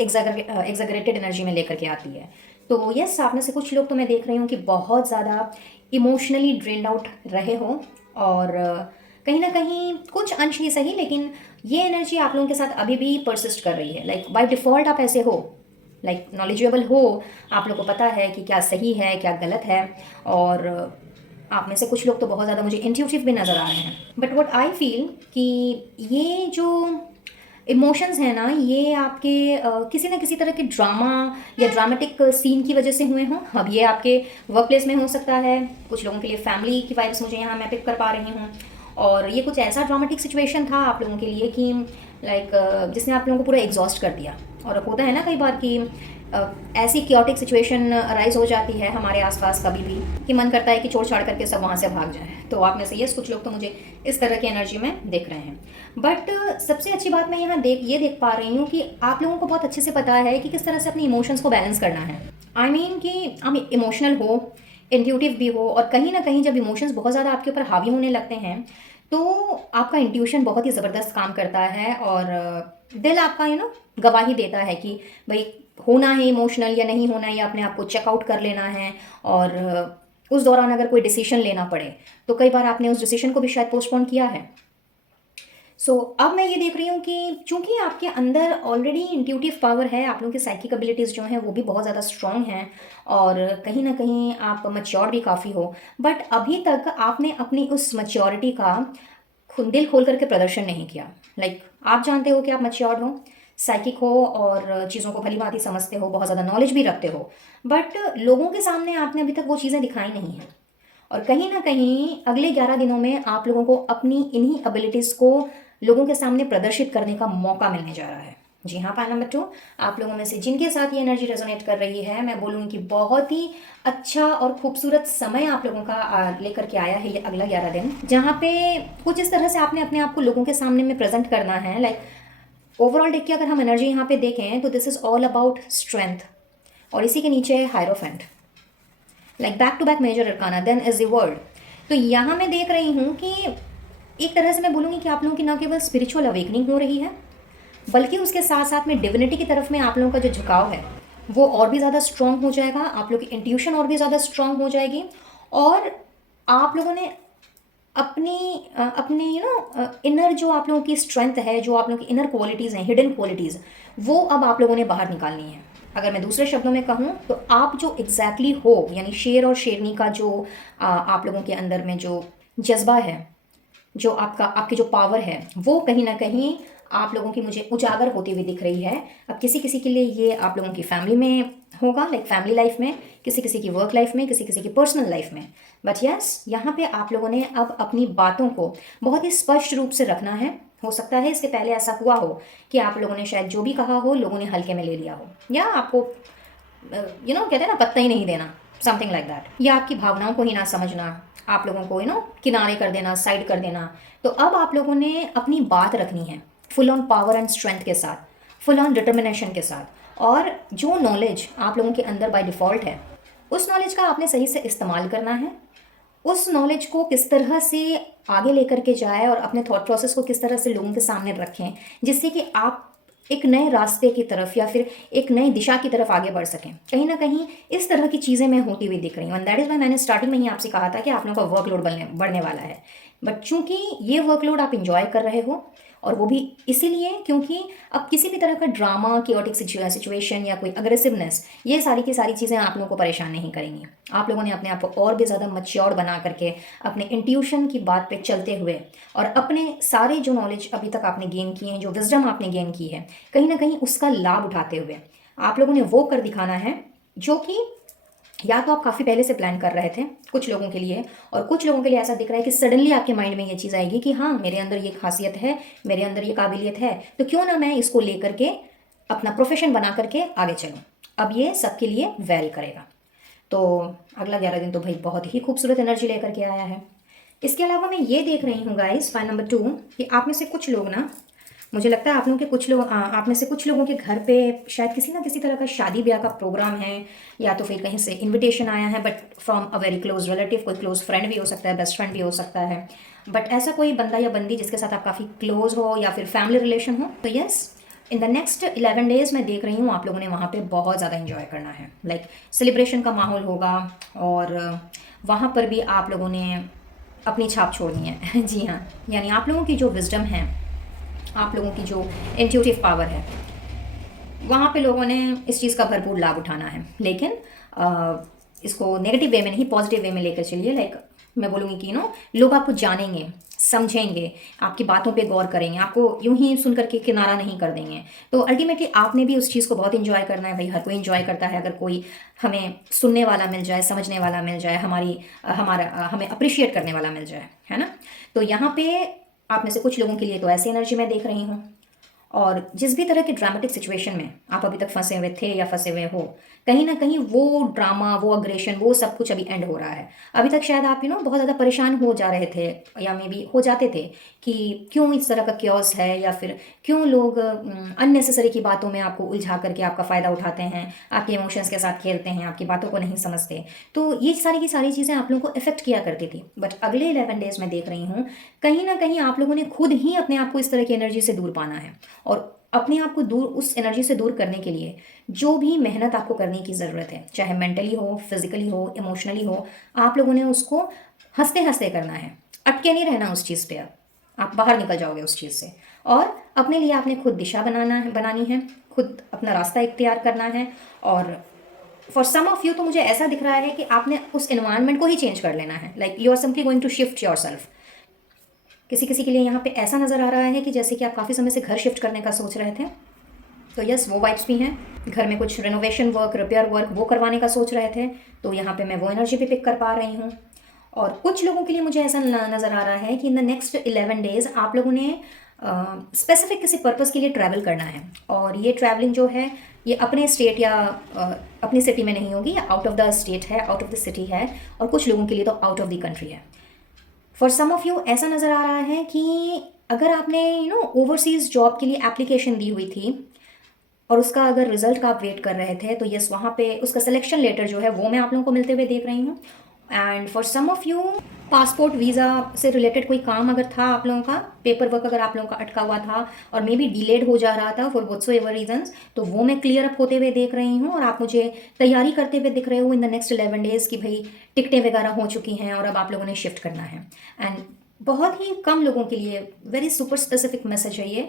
एग्जैगरेटेड एनर्जी में लेकर के आती है। तो यस, आप में से कुछ लोग तो मैं देख रही हूँ कि बहुत ज़्यादा इमोशनली ड्रेन्ड आउट रहे हो, और कहीं ना कहीं कुछ अंश ही सही, लेकिन ये एनर्जी आप लोगों के साथ अभी भी परसिस्ट कर रही है। लाइक बाय डिफ़ॉल्ट आप ऐसे हो, लाइक नॉलेजेबल हो, आप लोग को पता है कि क्या सही है क्या गलत है, और आप में से कुछ लोग तो बहुत ज़्यादा मुझे इंट्यूटिव भी नज़र आ रहे हैं। बट व्हाट आई फील कि ये जो इमोशंस हैं ना, ये आपके किसी ना किसी तरह के ड्रामा या ड्रामेटिक सीन की वजह से हुए हों। अब ये आपके वर्क प्लेस में हो सकता है, कुछ लोगों के लिए फैमिली की वाइब्स मुझे यहाँ मैं पिक कर पा रही हूँ, और ये कुछ ऐसा ड्रामेटिक सिचुएशन था आप लोगों के लिए कि लाइक जिसने आप लोगों को पूरा एग्जॉस्ट कर दिया। और अब होता है ना कई बार कि ऐसी क्योटिक सिचुएशन अराइज हो जाती है हमारे आसपास कभी भी कि मन करता है कि छोड़ छाड़ करके सब वहाँ से भाग जाए। तो आप में से यस, कुछ लोग तो मुझे इस तरह की एनर्जी में देख रहे हैं। बट सबसे अच्छी बात मैं यहाँ देख पा रही हूँ कि आप लोगों को बहुत अच्छे से पता है कि किस तरह से अपने इमोशंस को बैलेंस करना है। आई मीन कि आप इमोशनल हो, इंट्यूटिव भी हो, और कहीं ना कहीं जब इमोशंस बहुत ज़्यादा आपके ऊपर हावी होने लगते हैं तो आपका इंट्यूशन बहुत ही ज़बरदस्त काम करता है, और दिल आपका गवाही देता है कि भाई होना है इमोशनल या नहीं होना है, या अपने आप को चेकआउट कर लेना है। और उस दौरान अगर कोई डिसीजन लेना पड़े तो कई बार आपने उस डिसीजन को भी शायद पोस्टपोन किया है। अब मैं ये देख रही हूँ कि चूंकि आपके अंदर ऑलरेडी इंट्यूटिव पावर है, आप लोगों की साइकिक एबिलिटीज़ जो हैं वो भी बहुत ज़्यादा स्ट्रॉन्ग हैं, और कहीं ना कहीं आप मच्योर भी काफ़ी हो। बट अभी तक आपने अपनी उस मच्योरिटी का दिल खोल करके प्रदर्शन नहीं किया। लाइक आप जानते हो कि आप मच्योर्ड हो, साइकिक हो, और चीज़ों को भली भांति समझते हो, बहुत ज़्यादा नॉलेज भी रखते हो, बट लोगों के सामने आपने अभी तक वो चीज़ें दिखाई नहीं हैं। और कहीं ना कहीं अगले 11 दिनों में आप लोगों को अपनी इन्हीं एबिलिटीज़ को लोगों के सामने प्रदर्शित करने का मौका मिलने जा रहा है। जी हाँ, पार्ट नंबर 2, आप लोगों में से जिनके साथ ये एनर्जी रेजोनेट कर रही है, मैं बोलूँगी कि बहुत ही अच्छा और खूबसूरत समय आप लोगों का लेकर के आया है ये अगला 11 दिन, जहाँ पे कुछ इस तरह से आपने अपने आप को लोगों के सामने में प्रेजेंट करना है। लाइक ओवरऑल देख के अगर हम एनर्जी यहाँ पे देखें तो this is all about strength, और इसी के नीचे है hierophant, like back to back major arcana, then is the world. तो यहाँ मैं देख रही हूँ कि एक तरह से मैं बोलूँगी कि आप लोगों की न केवल स्पिरिचुअल अवेकनिंग हो रही है, बल्कि उसके साथ साथ में डिविनिटी की तरफ में आप लोगों का जो झुकाव है वो और भी ज़्यादा स्ट्रांग हो जाएगा, आप लोग की इंट्यूशन और भी ज़्यादा स्ट्रांग हो जाएगी, और आप लोगों ने अपने इनर जो आप लोगों की स्ट्रेंथ है, जो आप लोगों की इनर क्वालिटीज़ हैं, हिडन क्वालिटीज़, वो अब आप लोगों ने बाहर निकालनी है। अगर मैं दूसरे शब्दों में कहूँ तो आप जो एग्जैक्टली हो, यानी शेर और शेरनी का जो आप लोगों के अंदर में जो जज्बा है, जो आपकी जो पावर है, वो कहीं ना कहीं आप लोगों की मुझे उजागर होती हुई दिख रही है। अब किसी किसी के लिए ये आप लोगों की फैमिली में होगा, लाइक फैमिली लाइफ में, किसी किसी की वर्क लाइफ में, किसी किसी की पर्सनल लाइफ में। बट यस, यहाँ पे आप लोगों ने अब अपनी बातों को बहुत ही स्पष्ट रूप से रखना है। हो सकता है इसके पहले ऐसा हुआ हो कि आप लोगों ने शायद जो भी कहा हो लोगों ने हल्के में ले लिया हो, या आपको कहते हैं ना पत्ता ही नहीं देना, समथिंग लाइक दैट, या आपकी भावनाओं को ही ना समझना, आप लोगों को किनारे कर देना, साइड कर देना। तो अब आप लोगों ने अपनी बात रखनी है full on power and strength के साथ, फुल ऑन डिटर्मिनेशन के साथ, और जो नॉलेज आप लोगों के अंदर बाय डिफ़ॉल्ट है उस नॉलेज का आपने सही से इस्तेमाल करना है। उस नॉलेज को किस तरह से आगे लेकर के जाए और अपने थॉट प्रोसेस को किस तरह से लोगों के सामने रखें, जिससे कि आप एक नए रास्ते की तरफ या फिर एक नई दिशा की तरफ आगे बढ़ सकें। कहीं ना कहीं इस तरह की चीज़ें मैं होती हुई दिख रही हूँ, एंड दैट इज़ वाई मैंने स्टार्टिंग में ही आपसे कहा था कि आप लोगों का वर्कलोड बढ़ने वाला है। बट चूंकि ये वर्कलोड आप इंजॉय कर रहे हो, और वो भी इसीलिए क्योंकि अब किसी भी तरह का ड्रामा, क्योटिक सिचुएशन या कोई अग्रेसिवनेस, ये सारी की सारी चीज़ें आप लोगों को परेशान नहीं करेंगी। आप लोगों ने अपने आप को और भी ज़्यादा मच्योर बना करके अपने इंट्यूशन की बात पे चलते हुए, और अपने सारे जो नॉलेज अभी तक आपने गेन किए हैं, जो विजडम आपने गेन की है, कहीं ना कहीं उसका लाभ उठाते हुए आप लोगों ने वो कर दिखाना है जो कि या तो आप काफ़ी पहले से प्लान कर रहे थे कुछ लोगों के लिए, और कुछ लोगों के लिए ऐसा दिख रहा है कि सडनली आपके माइंड में ये चीज़ आएगी कि हाँ, मेरे अंदर ये खासियत है, मेरे अंदर ये काबिलियत है, तो क्यों ना मैं इसको लेकर के अपना प्रोफेशन बना करके आगे चलूँ। अब ये सबके लिए वेरी करेगा। तो अगला 11 दिन तो भाई बहुत ही खूबसूरत एनर्जी लेकर के आया है। इसके अलावा मैं ये देख रही हूँ गाइस, पॉइंट नंबर 2, कि आप में से कुछ लोग ना, मुझे लगता है आप लोगों के कुछ लोग आप में से कुछ लोगों के घर पे शायद किसी ना किसी तरह का शादी ब्याह का प्रोग्राम है, या तो फिर कहीं से इनविटेशन आया है, but from a very close relative, कोई क्लोज फ्रेंड भी हो सकता है, बेस्ट फ्रेंड भी हो सकता है, बट ऐसा कोई बंदा या बंदी जिसके साथ आप काफ़ी क्लोज हो या फिर फैमिली रिलेशन हो। तो yes, in the next 11 days मैं देख रही हूँ आप लोगों ने वहाँ पे बहुत ज़्यादा इन्जॉय करना है, लाइक सेलिब्रेशन का माहौल होगा, और वहाँ पर भी आप लोगों ने अपनी छाप छोड़नी है जी हाँ, यानी आप लोगों की जो विजडम है, आप लोगों की जो इंट्यूटिव पावर है, वहाँ पे लोगों ने इस चीज़ का भरपूर लाभ उठाना है। लेकिन इसको नेगेटिव वे में नहीं, पॉजिटिव वे में लेकर चलिए। लाइक मैं बोलूँगी कि लोग आपको जानेंगे, समझेंगे, आपकी बातों पे गौर करेंगे, आपको यूं ही सुन करके किनारा नहीं कर देंगे। तो अल्टीमेटली आपने भी उस चीज़ को बहुत इंजॉय करना है। भाई हर कोई इंजॉय करता है अगर कोई हमें सुनने वाला मिल जाए, समझने वाला मिल जाए, हमें अप्रिशिएट करने वाला मिल जाए, है ना। तो यहाँ पे आप में से कुछ लोगों के लिए तो ऐसी एनर्जी मैं देख रही हूँ। और जिस भी तरह के ड्रामेटिक सिचुएशन में आप अभी तक फंसे हुए थे या फंसे हुए हो, कहीं ना कहीं वो ड्रामा, वो अग्रेशन, वो सब कुछ अभी एंड हो रहा है। अभी तक शायद आप बहुत ज़्यादा परेशान हो जा रहे थे, या मे बी हो जाते थे कि क्यों इस तरह का क्योस है, या फिर क्यों लोग अननेसेसरी की बातों में आपको उलझा करके आपका फ़ायदा उठाते हैं, आपके इमोशंस के साथ खेलते हैं, आपकी बातों को नहीं समझते। तो ये सारी की सारी चीज़ें आप लोगों को इफेक्ट किया करती थी। बट अगले 11 डेज में देख रही हूँ कहीं ना कहीं आप लोगों ने खुद ही अपने आप को इस तरह की एनर्जी से दूर पाना है, और अपने आप को दूर, उस एनर्जी से दूर करने के लिए जो भी मेहनत आपको करने की ज़रूरत है, चाहे मेंटली हो, फिजिकली हो, इमोशनली हो, आप लोगों ने उसको हंसते हंसते करना है। अटके नहीं रहना उस चीज़ पे। अब आप बाहर निकल जाओगे उस चीज़ से, और अपने लिए आपने खुद दिशा बनानी है, खुद अपना रास्ता इख्तियार करना है। और फॉर सम ऑफ यू तो मुझे ऐसा दिख रहा है कि आपने उस एनवायरनमेंट को ही चेंज कर लेना है। Like you are simply going to shift yourself. किसी किसी के लिए यहाँ पे ऐसा नज़र आ रहा है कि जैसे कि आप काफ़ी समय से घर शिफ्ट करने का सोच रहे थे। तो यस, वो वाइब्स भी हैं। घर में कुछ रेनोवेशन वर्क, रिपेयर वर्क वो करवाने का सोच रहे थे, तो यहाँ पे मैं वो एनर्जी भी पिक कर पा रही हूँ। और कुछ लोगों के लिए मुझे ऐसा नज़र आ रहा है कि इन द नेक्स्ट 11 डेज आप लोगों ने स्पेसिफिक किसी पर्पज़ के लिए ट्रैवल करना है, और ये ट्रैवलिंग जो है ये अपने स्टेट या अपनी सिटी में नहीं होगी, आउट ऑफ द स्टेट है, आउट ऑफ द सिटी है, और कुछ लोगों के लिए तो आउट ऑफ द कंट्री है। फॉर सम ऑफ यू ऐसा नज़र आ रहा है कि अगर आपने ओवरसीज़ जॉब के लिए एप्लीकेशन दी हुई थी और उसका अगर रिजल्ट का आप वेट कर रहे थे, तो यस, वहाँ पे उसका सिलेक्शन लेटर जो है वो मैं आप लोगों को मिलते हुए देख रही हूँ। And for some of you passport visa से रिलेटेड कोई काम अगर था आप लोगों का, पेपर वर्क अगर आप लोगों का अटका हुआ था और मे बी डिलेड हो जा रहा था फॉर व्हाटसोएवर रीजंस, तो वो मैं क्लियर अप होते हुए देख रही हूँ। और आप मुझे तैयारी करते हुए दिख रहे हो इन द नेक्स्ट 11 डेज कि भाई टिकटें वगैरह हो चुकी हैं और अब आप लोगों ने शिफ्ट करना है। एंड बहुत ही कम लोगों के लिए वेरी सुपर स्पेसिफिक मैसेज है ये,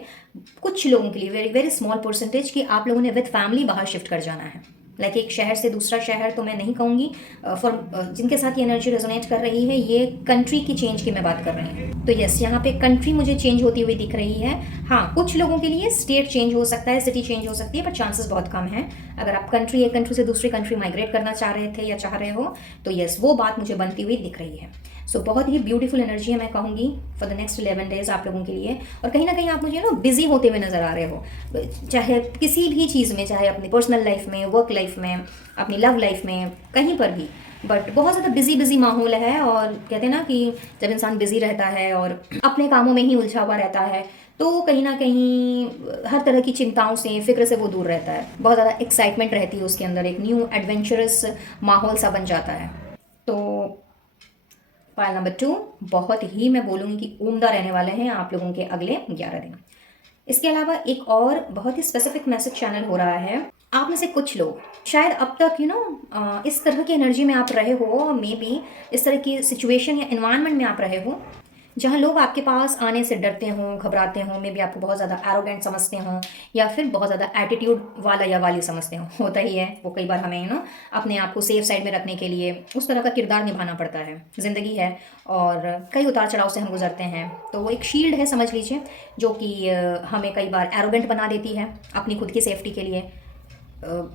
कुछ लोगों के लिए वेरी वेरी स्मॉल परसेंटेज, कि आप लोगों ने विद फैमिली बाहर शिफ्ट कर जाना है। लाइक एक शहर से दूसरा शहर तो मैं नहीं कहूँगी, फॉर जिनके साथ ये एनर्जी रेजोनेट कर रही है, ये कंट्री की चेंज की मैं बात कर रही हूँ। तो यस, यहाँ पे कंट्री मुझे चेंज होती हुई दिख रही है। हाँ, कुछ लोगों के लिए स्टेट चेंज हो सकता है, सिटी चेंज हो सकती है, पर चांसेस बहुत कम हैं। अगर आप एक कंट्री से दूसरी कंट्री माइग्रेट करना चाह रहे थे या चाह रहे हो, तो यस, वो बात मुझे बनती हुई दिख रही है। सो बहुत ही ब्यूटीफुल एनर्जी है, मैं कहूँगी फॉर द नेक्स्ट 11 डेज आप लोगों के लिए। और कहीं ना कहीं आप मुझे बिजी होते हुए नज़र आ रहे हो, चाहे किसी भी चीज़ में, चाहे अपनी पर्सनल लाइफ में, वर्क लाइफ में, अपनी लव लाइफ में, कहीं पर भी। बट बहुत ज़्यादा बिजी माहौल है, और कहते हैं ना कि जब इंसान बिजी रहता है और अपने कामों में ही उलझा हुआ रहता है, तो कहीं ना कहीं हर तरह की चिंताओं से, फिक्र से वो दूर रहता है। बहुत ज़्यादा एक्साइटमेंट रहती है उसके अंदर, एक न्यू एडवेंचरस माहौल सा बन जाता है। तो फाइल नंबर 2 बहुत ही, मैं बोलूँगी कि उम्दा रहने वाले हैं आप लोगों के अगले 11 दिन। इसके अलावा एक और बहुत ही स्पेसिफिक मैसेज चैनल हो रहा है। आप में से कुछ लोग शायद अब तक इस तरह की एनर्जी में आप रहे हो, मे बी इस तरह की सिचुएशन या एनवायरनमेंट में आप रहे हो जहाँ लोग आपके पास आने से डरते हों, घबराते हों, मे बी आपको बहुत ज़्यादा एरोगेंट समझते हों, या फिर बहुत ज़्यादा एटीट्यूड वाला या वाली समझते हों। होता ही है, वो कई बार हमें अपने आप को सेफ साइड में रखने के लिए उस तरह का किरदार निभाना पड़ता है। ज़िंदगी है और कई उतार चढ़ाव से हम गुजरते हैं, तो वो एक शील्ड है समझ लीजिए, जो कि हमें कई बार एरोगेंट बना देती है अपनी खुद की सेफ्टी के लिए,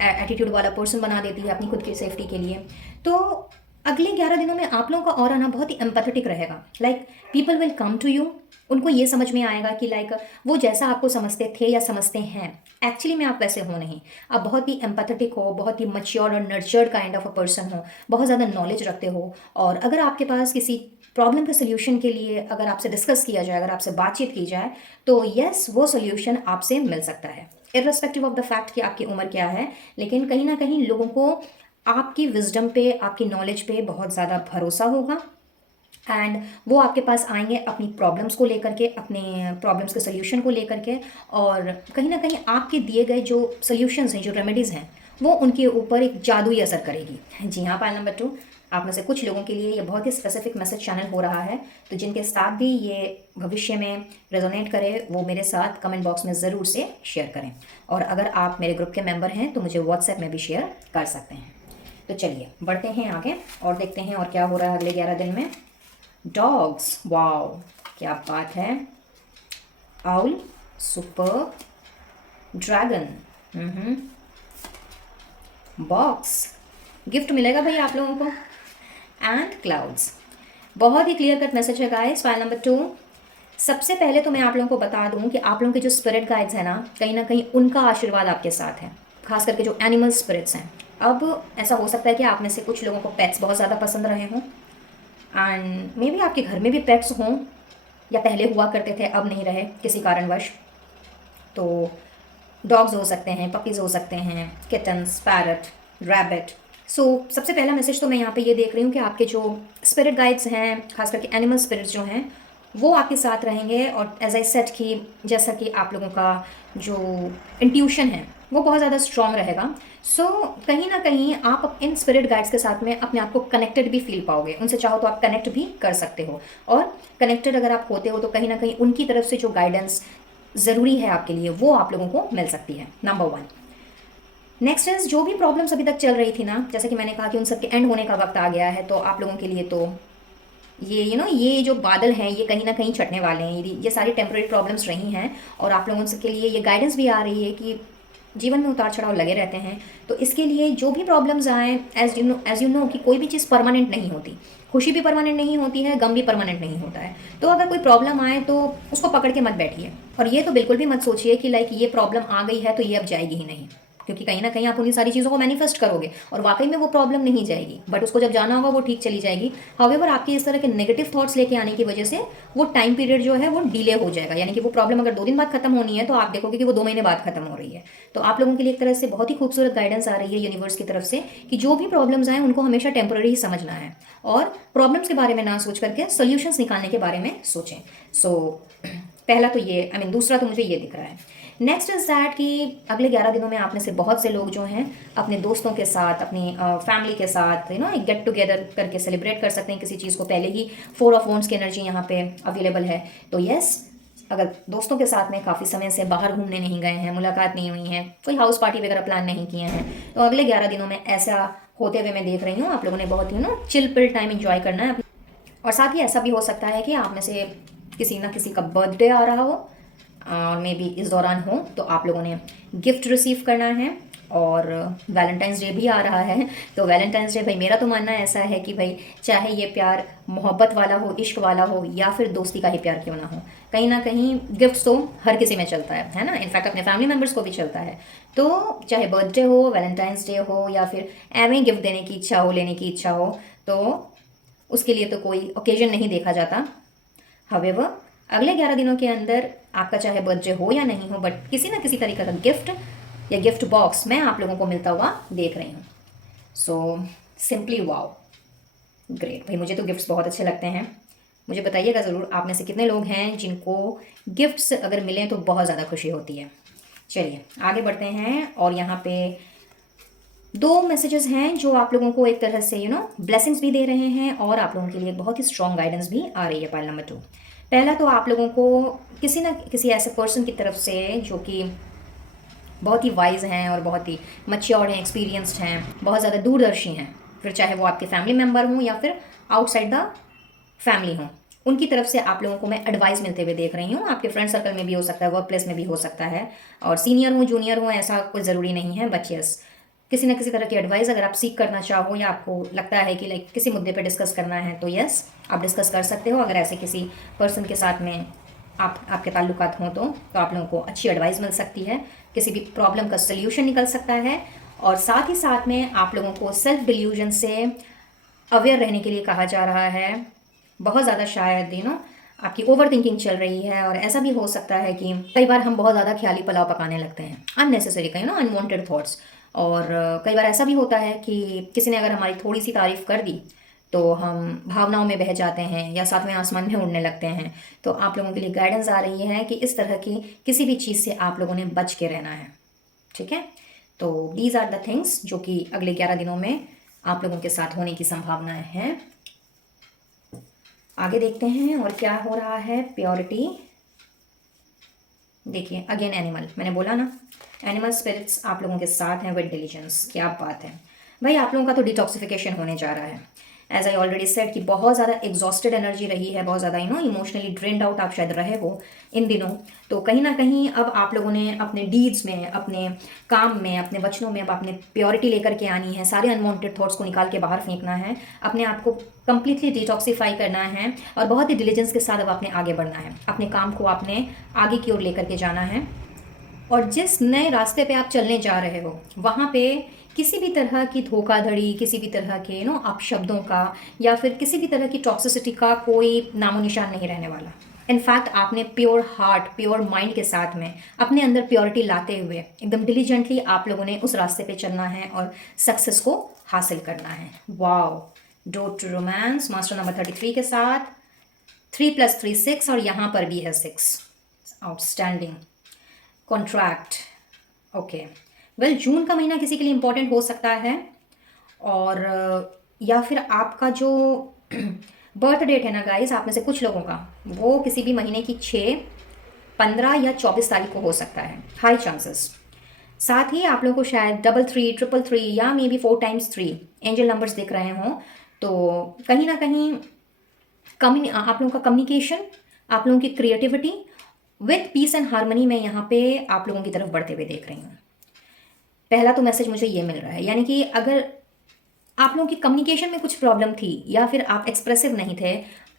एटीट्यूड वाला पर्सन बना देती है अपनी खुद की सेफ्टी के लिए। तो अगले 11 दिनों में आप लोगों का ऑरा ना बहुत ही एम्पैथेटिक रहेगा। Like people will come to you उनको ये समझ में आएगा कि लाइक वो जैसा आपको समझते थे या समझते हैं एक्चुअली में आप वैसे हो नहीं। आप बहुत ही एम्पैथेटिक हो, बहुत ही मैच्योर और nurtured kind of a person हो, बहुत ज़्यादा नॉलेज रखते हो। और अगर आपके पास किसी प्रॉब्लम के सोल्यूशन के लिए अगर आपसे डिस्कस किया जाए, अगर आपसे बातचीत की जाए, तो यस वो सोल्यूशन आपसे मिल सकता है इर्रेस्पेक्टिव ऑफ द फैक्ट कि आपकी उम्र क्या है। लेकिन कहीं ना कहीं लोगों को आपकी विजडम पे, आपकी नॉलेज पे बहुत ज़्यादा भरोसा होगा एंड वो आपके पास आएंगे अपनी प्रॉब्लम्स को लेकर के, अपने प्रॉब्लम्स के सोल्यूशन को लेकर के। और कहीं ना कहीं आपके दिए गए जो सोल्यूशंस हैं, जो रेमेडीज़ हैं, वो उनके ऊपर एक जादुई असर करेगी। जी हाँ, पॉइंट नंबर 2, आप में से कुछ लोगों के लिए ये बहुत ही स्पेसिफिक मैसेज चैनल हो रहा है। तो जिनके साथ भी ये भविष्य में रेजोनेट करे वो मेरे साथ कमेंट बॉक्स में ज़रूर से शेयर करें। और अगर आप मेरे ग्रुप के मेंबर हैं तो मुझे व्हाट्सएप में भी शेयर कर सकते हैं। तो चलिए बढ़ते हैं आगे और देखते हैं और क्या हो रहा है अगले 11 दिन में। डॉग्स, वाओ क्या बात है। Owl, super, dragon, box, gift मिलेगा भाई आप लोगों को, एंड क्लाउड्स। बहुत ही क्लियर कट मैसेज है गाइस। फाइल नंबर 2, सबसे पहले तो मैं आप लोगों को बता दूं कि आप लोगों के जो स्पिरिट गाइड्स हैं ना कहीं उनका आशीर्वाद आपके साथ है, खास करके जो एनिमल स्पिरिट्स हैं। अब ऐसा हो सकता है कि आप में से कुछ लोगों को पेट्स बहुत ज़्यादा पसंद रहे हों एंड मे बी आपके घर में भी पेट्स हों, या पहले हुआ करते थे अब नहीं रहे किसी कारणवश। तो डॉग्स हो सकते हैं, पपीज़ हो सकते हैं, किटन्स, पैरट, रैबिट। सो सबसे पहला मैसेज तो मैं यहाँ पे ये देख रही हूँ कि आपके जो स्पिरिट गाइड्स हैं, खास करके एनिमल स्पिरिट्स जो हैं, वो आपके साथ रहेंगे। और एज आई सेड कि जैसा कि आप लोगों का जो इंट्यूशन है वो बहुत ज़्यादा स्ट्रॉन्ग रहेगा। सो कहीं ना कहीं आप इन स्पिरिट गाइड्स के साथ में अपने आप को कनेक्टेड भी फील पाओगे। उनसे चाहो तो आप कनेक्ट भी कर सकते हो, और कनेक्टेड अगर आप होते हो तो कहीं ना कहीं उनकी तरफ से जो गाइडेंस ज़रूरी है आपके लिए वो आप लोगों को मिल सकती है। नंबर 1। नेक्स्ट इज, जो भी प्रॉब्लम्स अभी तक चल रही थी ना, जैसे कि मैंने कहा कि उन सबके एंड होने का वक्त आ गया है। तो आप लोगों के लिए तो ये ये जो बादल हैं ये कहीं ना कहीं छटने वाले हैं। ये सारी टेम्प्रेरी प्रॉब्लम्स रही हैं और आप लोगों के लिए ये गाइडेंस भी आ रही है कि जीवन में उतार चढ़ाव लगे रहते हैं। तो इसके लिए जो भी प्रॉब्लम्स आए, एज यू नो कि कोई भी चीज़ परमानेंट नहीं होती। खुशी भी परमानेंट नहीं होती है, गम भी परमानेंट नहीं होता है। तो अगर कोई प्रॉब्लम आए तो उसको पकड़ के मत बैठिए, और ये तो बिल्कुल भी मत सोचिए कि लाइक ये प्रॉब्लम आ गई है तो ये अब जाएगी ही नहीं, क्योंकि कहीं ना कहीं आप उन्हीं सारी चीज़ों को मैनिफेस्ट करोगे और वाकई में वो प्रॉब्लम नहीं जाएगी, बट उसको जब जाना होगा वो ठीक चली जाएगी। हाउएवर आपके इस तरह के नेगेटिव थॉट्स लेके आने की वजह से वो टाइम पीरियड जो है वो डिले हो जाएगा। यानी कि वो प्रॉब्लम अगर 2 दिन बाद खत्म होनी है तो आप देखोगे कि वो 2 महीने बाद खत्म हो रही है। तो आप लोगों के लिए एक तरह से बहुत ही खूबसूरत गाइडेंस आ रही है यूनिवर्स की तरफ से कि जो भी प्रॉब्लम्स आए उनको हमेशा टेम्पररी ही समझना है, और प्रॉब्लम्स के बारे में ना सोच करके सोल्यूशंस निकालने के बारे में सोचें। सो पहला तो ये, दूसरा तो मुझे ये दिख रहा है। नेक्स्ट इज दैट कि अगले 11 दिनों में आप में से बहुत से लोग जो हैं अपने दोस्तों के साथ, अपनी फैमिली के साथ एक गेट टुगेदर करके सेलिब्रेट कर सकते हैं किसी चीज़ को। पहले ही 4 ऑफ वॉन्ड्स की एनर्जी यहाँ पे अवेलेबल है। तो यस, अगर दोस्तों के साथ में काफ़ी समय से बाहर घूमने नहीं गए हैं, मुलाकात नहीं हुई है, कोई हाउस पार्टी वगैरह प्लान नहीं किए हैं, तो अगले 11 दिनों में ऐसा होते हुए मैं देख रही हूँ। आप लोगों ने बहुत ही चिल पिल टाइम एंजॉय करना है। और साथ ही ऐसा भी हो सकता है कि आप में से किसी ना किसी का बर्थडे आ रहा हो और मे बी इस दौरान हो, तो आप लोगों ने गिफ्ट रिसीव करना है। और वैलेंटाइंस डे भी आ रहा है, तो वैलेंटाइंस डे भाई मेरा तो मानना ऐसा है कि भाई चाहे ये प्यार मोहब्बत वाला हो, इश्क वाला हो, या फिर दोस्ती का ही प्यार क्यों ना हो, कहीं ना कहीं गिफ्ट तो हर किसी में चलता है ना। इनफैक्ट अपने फैमिली मेम्बर्स को भी चलता है। तो चाहे बर्थडे हो, वैलेंटाइंस डे हो, या फिर एवं गिफ्ट देने की इच्छा हो, लेने की इच्छा हो, तो उसके लिए तो कोई ओकेजन नहीं देखा जाता। हाउएवर अगले 11 दिनों के अंदर आपका चाहे बर्थडे हो या नहीं हो, बट किसी ना किसी तरीके का गिफ्ट या गिफ्ट बॉक्स मैं आप लोगों को मिलता हुआ देख रही हूँ। सो सिंपली वाओ, ग्रेट भाई, मुझे तो गिफ्ट्स बहुत अच्छे लगते हैं। मुझे बताइएगा ज़रूर आप में से कितने लोग हैं जिनको गिफ्ट्स अगर मिलें तो बहुत ज़्यादा खुशी होती है। चलिए आगे बढ़ते हैं, और यहाँ पे 2 मैसेजेस हैं जो आप लोगों को एक तरह से ब्लेसिंग्स भी दे रहे हैं, और आप लोगों के लिए बहुत ही स्ट्रॉन्ग गाइडेंस भी आ रही है। पाइल नंबर 2, पहला तो आप लोगों को किसी ना किसी ऐसे पर्सन की तरफ से जो कि बहुत ही वाइज हैं और बहुत ही मैच्योर्ड हैं, एक्सपीरियंस्ड हैं, बहुत ज़्यादा दूरदर्शी हैं, फिर चाहे वो आपके फैमिली मेम्बर हों या फिर आउटसाइड द फैमिली हों, उनकी तरफ से आप लोगों को मैं एडवाइस मिलते हुए देख रही हूँ। आपके फ्रेंड सर्कल में भी हो सकता है, वर्क प्लेस में भी हो सकता है, और सीनियर हो जूनियर हो ऐसा कोई ज़रूरी नहीं है, बट यस किसी ना किसी तरह की एडवाइस अगर आप सीख करना चाहो, या आपको लगता है कि किसी मुद्दे पे डिस्कस करना है, तो यस आप डिस्कस कर सकते हो। अगर ऐसे किसी पर्सन के साथ में आपके ताल्लुकात हों तो आप लोगों को अच्छी एडवाइस मिल सकती है, किसी भी प्रॉब्लम का सल्यूशन निकल सकता है। और साथ ही साथ में आप लोगों को सेल्फ डिल्यूजन से अवेयर रहने के लिए कहा जा रहा है। बहुत ज़्यादा शायद आपकी ओवर थिंकिंग चल रही है, और ऐसा भी हो सकता है कि कई बार हम बहुत ज़्यादा ख्याली पुलाव पकाने लगते हैं, अननेसेसरी कहीं अनवांटेड थॉट्स। और कई बार ऐसा भी होता है कि किसी ने अगर हमारी थोड़ी सी तारीफ़ कर दी तो हम भावनाओं में बह जाते हैं या साथ में आसमान में उड़ने लगते हैं। तो आप लोगों के लिए गाइडेंस आ रही है कि इस तरह की किसी भी चीज़ से आप लोगों ने बच के रहना है, ठीक है। तो दीज आर द थिंग्स जो कि अगले 11 दिनों में आप लोगों के साथ होने की संभावनाएं हैं। आगे देखते हैं और क्या हो रहा है। प्योरिटी, देखिए अगेन एनिमल, मैंने बोला ना एनिमल स्पिरिट्स आप लोगों के साथ हैं विद डिलीजेंस। क्या बात है भाई, आप लोगों का तो डिटॉक्सिफिकेशन होने जा रहा है। एज आई ऑलरेडी सेड कि बहुत ज़्यादा एग्जॉस्टेड एनर्जी रही है, बहुत ज़्यादा इमोशनली ड्रेन्ड आउट आप शायद रहे हो इन दिनों। तो कहीं ना कहीं अब आप लोगों ने अपने डीड्स में, अपने काम में, अपने वचनों में अब आपने प्योरिटी लेकर के आनी है। सारे अनवांटेड थॉट्स को निकाल के बाहर फेंकना है, अपने आप को कंप्लीटली डिटॉक्सीफाई करना है और बहुत ही डिलीजेंस के साथ अब आपने आगे बढ़ना है। अपने काम को आपने आगे की ओर लेकर के जाना है, और जिस नए रास्ते पे आप चलने जा रहे हो वहाँ पे किसी भी तरह की धोखाधड़ी, किसी भी तरह के अपशब्दों का या फिर किसी भी तरह की टॉक्सिसिटी का कोई नामो निशान नहीं रहने वाला। इनफैक्ट आपने प्योर हार्ट, प्योर माइंड के साथ में अपने अंदर प्योरिटी लाते हुए एकदम डिलीजेंटली आप लोगों ने उस रास्ते पे चलना है और सक्सेस को हासिल करना है। Wow, door to romance master number 33 के साथ 3 + 3 6, और यहाँ पर भी है 6। आउटस्टैंडिंग। कॉन्ट्रैक्ट, ओके वेल, जून का महीना किसी के लिए इम्पोर्टेंट हो सकता है, और या फिर आपका जो बर्थ डेट है ना गाइस, आप में से कुछ लोगों का वो किसी भी महीने की 6, 15 या 24 तारीख को हो सकता है, हाई चांसेस। साथ ही आप लोगों को शायद 33, 333 या मे बी 4 × 3 एंजल नंबर्स दिख रहे हों। तो कहीं ना कहीं आप लोगों का कम्युनिकेशन, आप लोगों की creativity with peace and harmony में यहाँ पे आप लोगों की तरफ बढ़ते हुए देख रही हूँ। पहला तो मैसेज मुझे ये मिल रहा है, यानी कि अगर आप लोगों की कम्युनिकेशन में कुछ प्रॉब्लम थी या फिर आप एक्सप्रेसिव नहीं थे,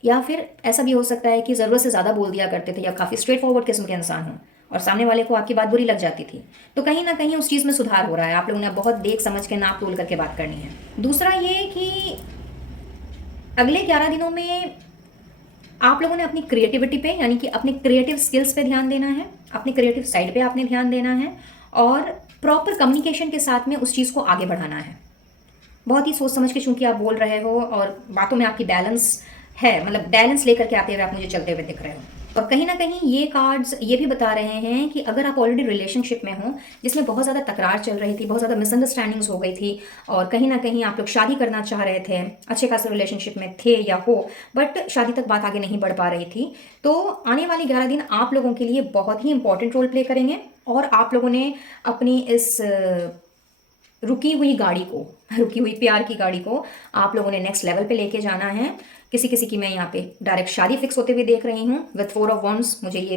या फिर ऐसा भी हो सकता है कि ज़रूरत से ज़्यादा बोल दिया करते थे या काफ़ी स्ट्रेट फॉरवर्ड किस्म के इंसान हों और सामने वाले को आपकी बात बुरी लग जाती थी, तो कहीं ना कहीं उस चीज़ में सुधार हो रहा है। आप लोगों ने बहुत देख समझ के, नाप तोल करके बात करनी है। दूसरा ये कि अगले 11 दिनों में आप लोगों ने अपनी क्रिएटिविटी पे, यानी कि अपने क्रिएटिव स्किल्स पे ध्यान देना है, अपनी क्रिएटिव साइड पे आपने ध्यान देना है, और प्रॉपर कम्युनिकेशन के साथ में उस चीज़ को आगे बढ़ाना है। बहुत ही सोच समझ के चूंकि आप बोल रहे हो और बातों में आपकी बैलेंस है, मतलब बैलेंस लेकर के आते हुए आप मुझे चलते हुए दिख रहे हो। और कहीं ना कहीं ये कार्ड्स ये भी बता रहे हैं कि अगर आप ऑलरेडी रिलेशनशिप में हो जिसमें बहुत ज़्यादा तकरार चल रही थी, बहुत ज़्यादा मिसअंडरस्टैंडिंग्स हो गई थी, और कहीं ना कहीं आप लोग शादी करना चाह रहे थे, अच्छे खासे रिलेशनशिप में थे या हो, बट शादी तक बात आगे नहीं बढ़ पा रही थी, तो आने वाले 11 दिन आप लोगों के लिए बहुत ही इंपॉर्टेंट रोल प्ले करेंगे। और आप लोगों ने अपनी इस रुकी हुई प्यार की गाड़ी को आप लोगों ने नेक्स्ट लेवल पे लेके जाना है। किसी किसी की मैं यहाँ पे डायरेक्ट शादी फिक्स होते हुए देख रही हूँ विथ 4 ऑफ वंड्स। मुझे ये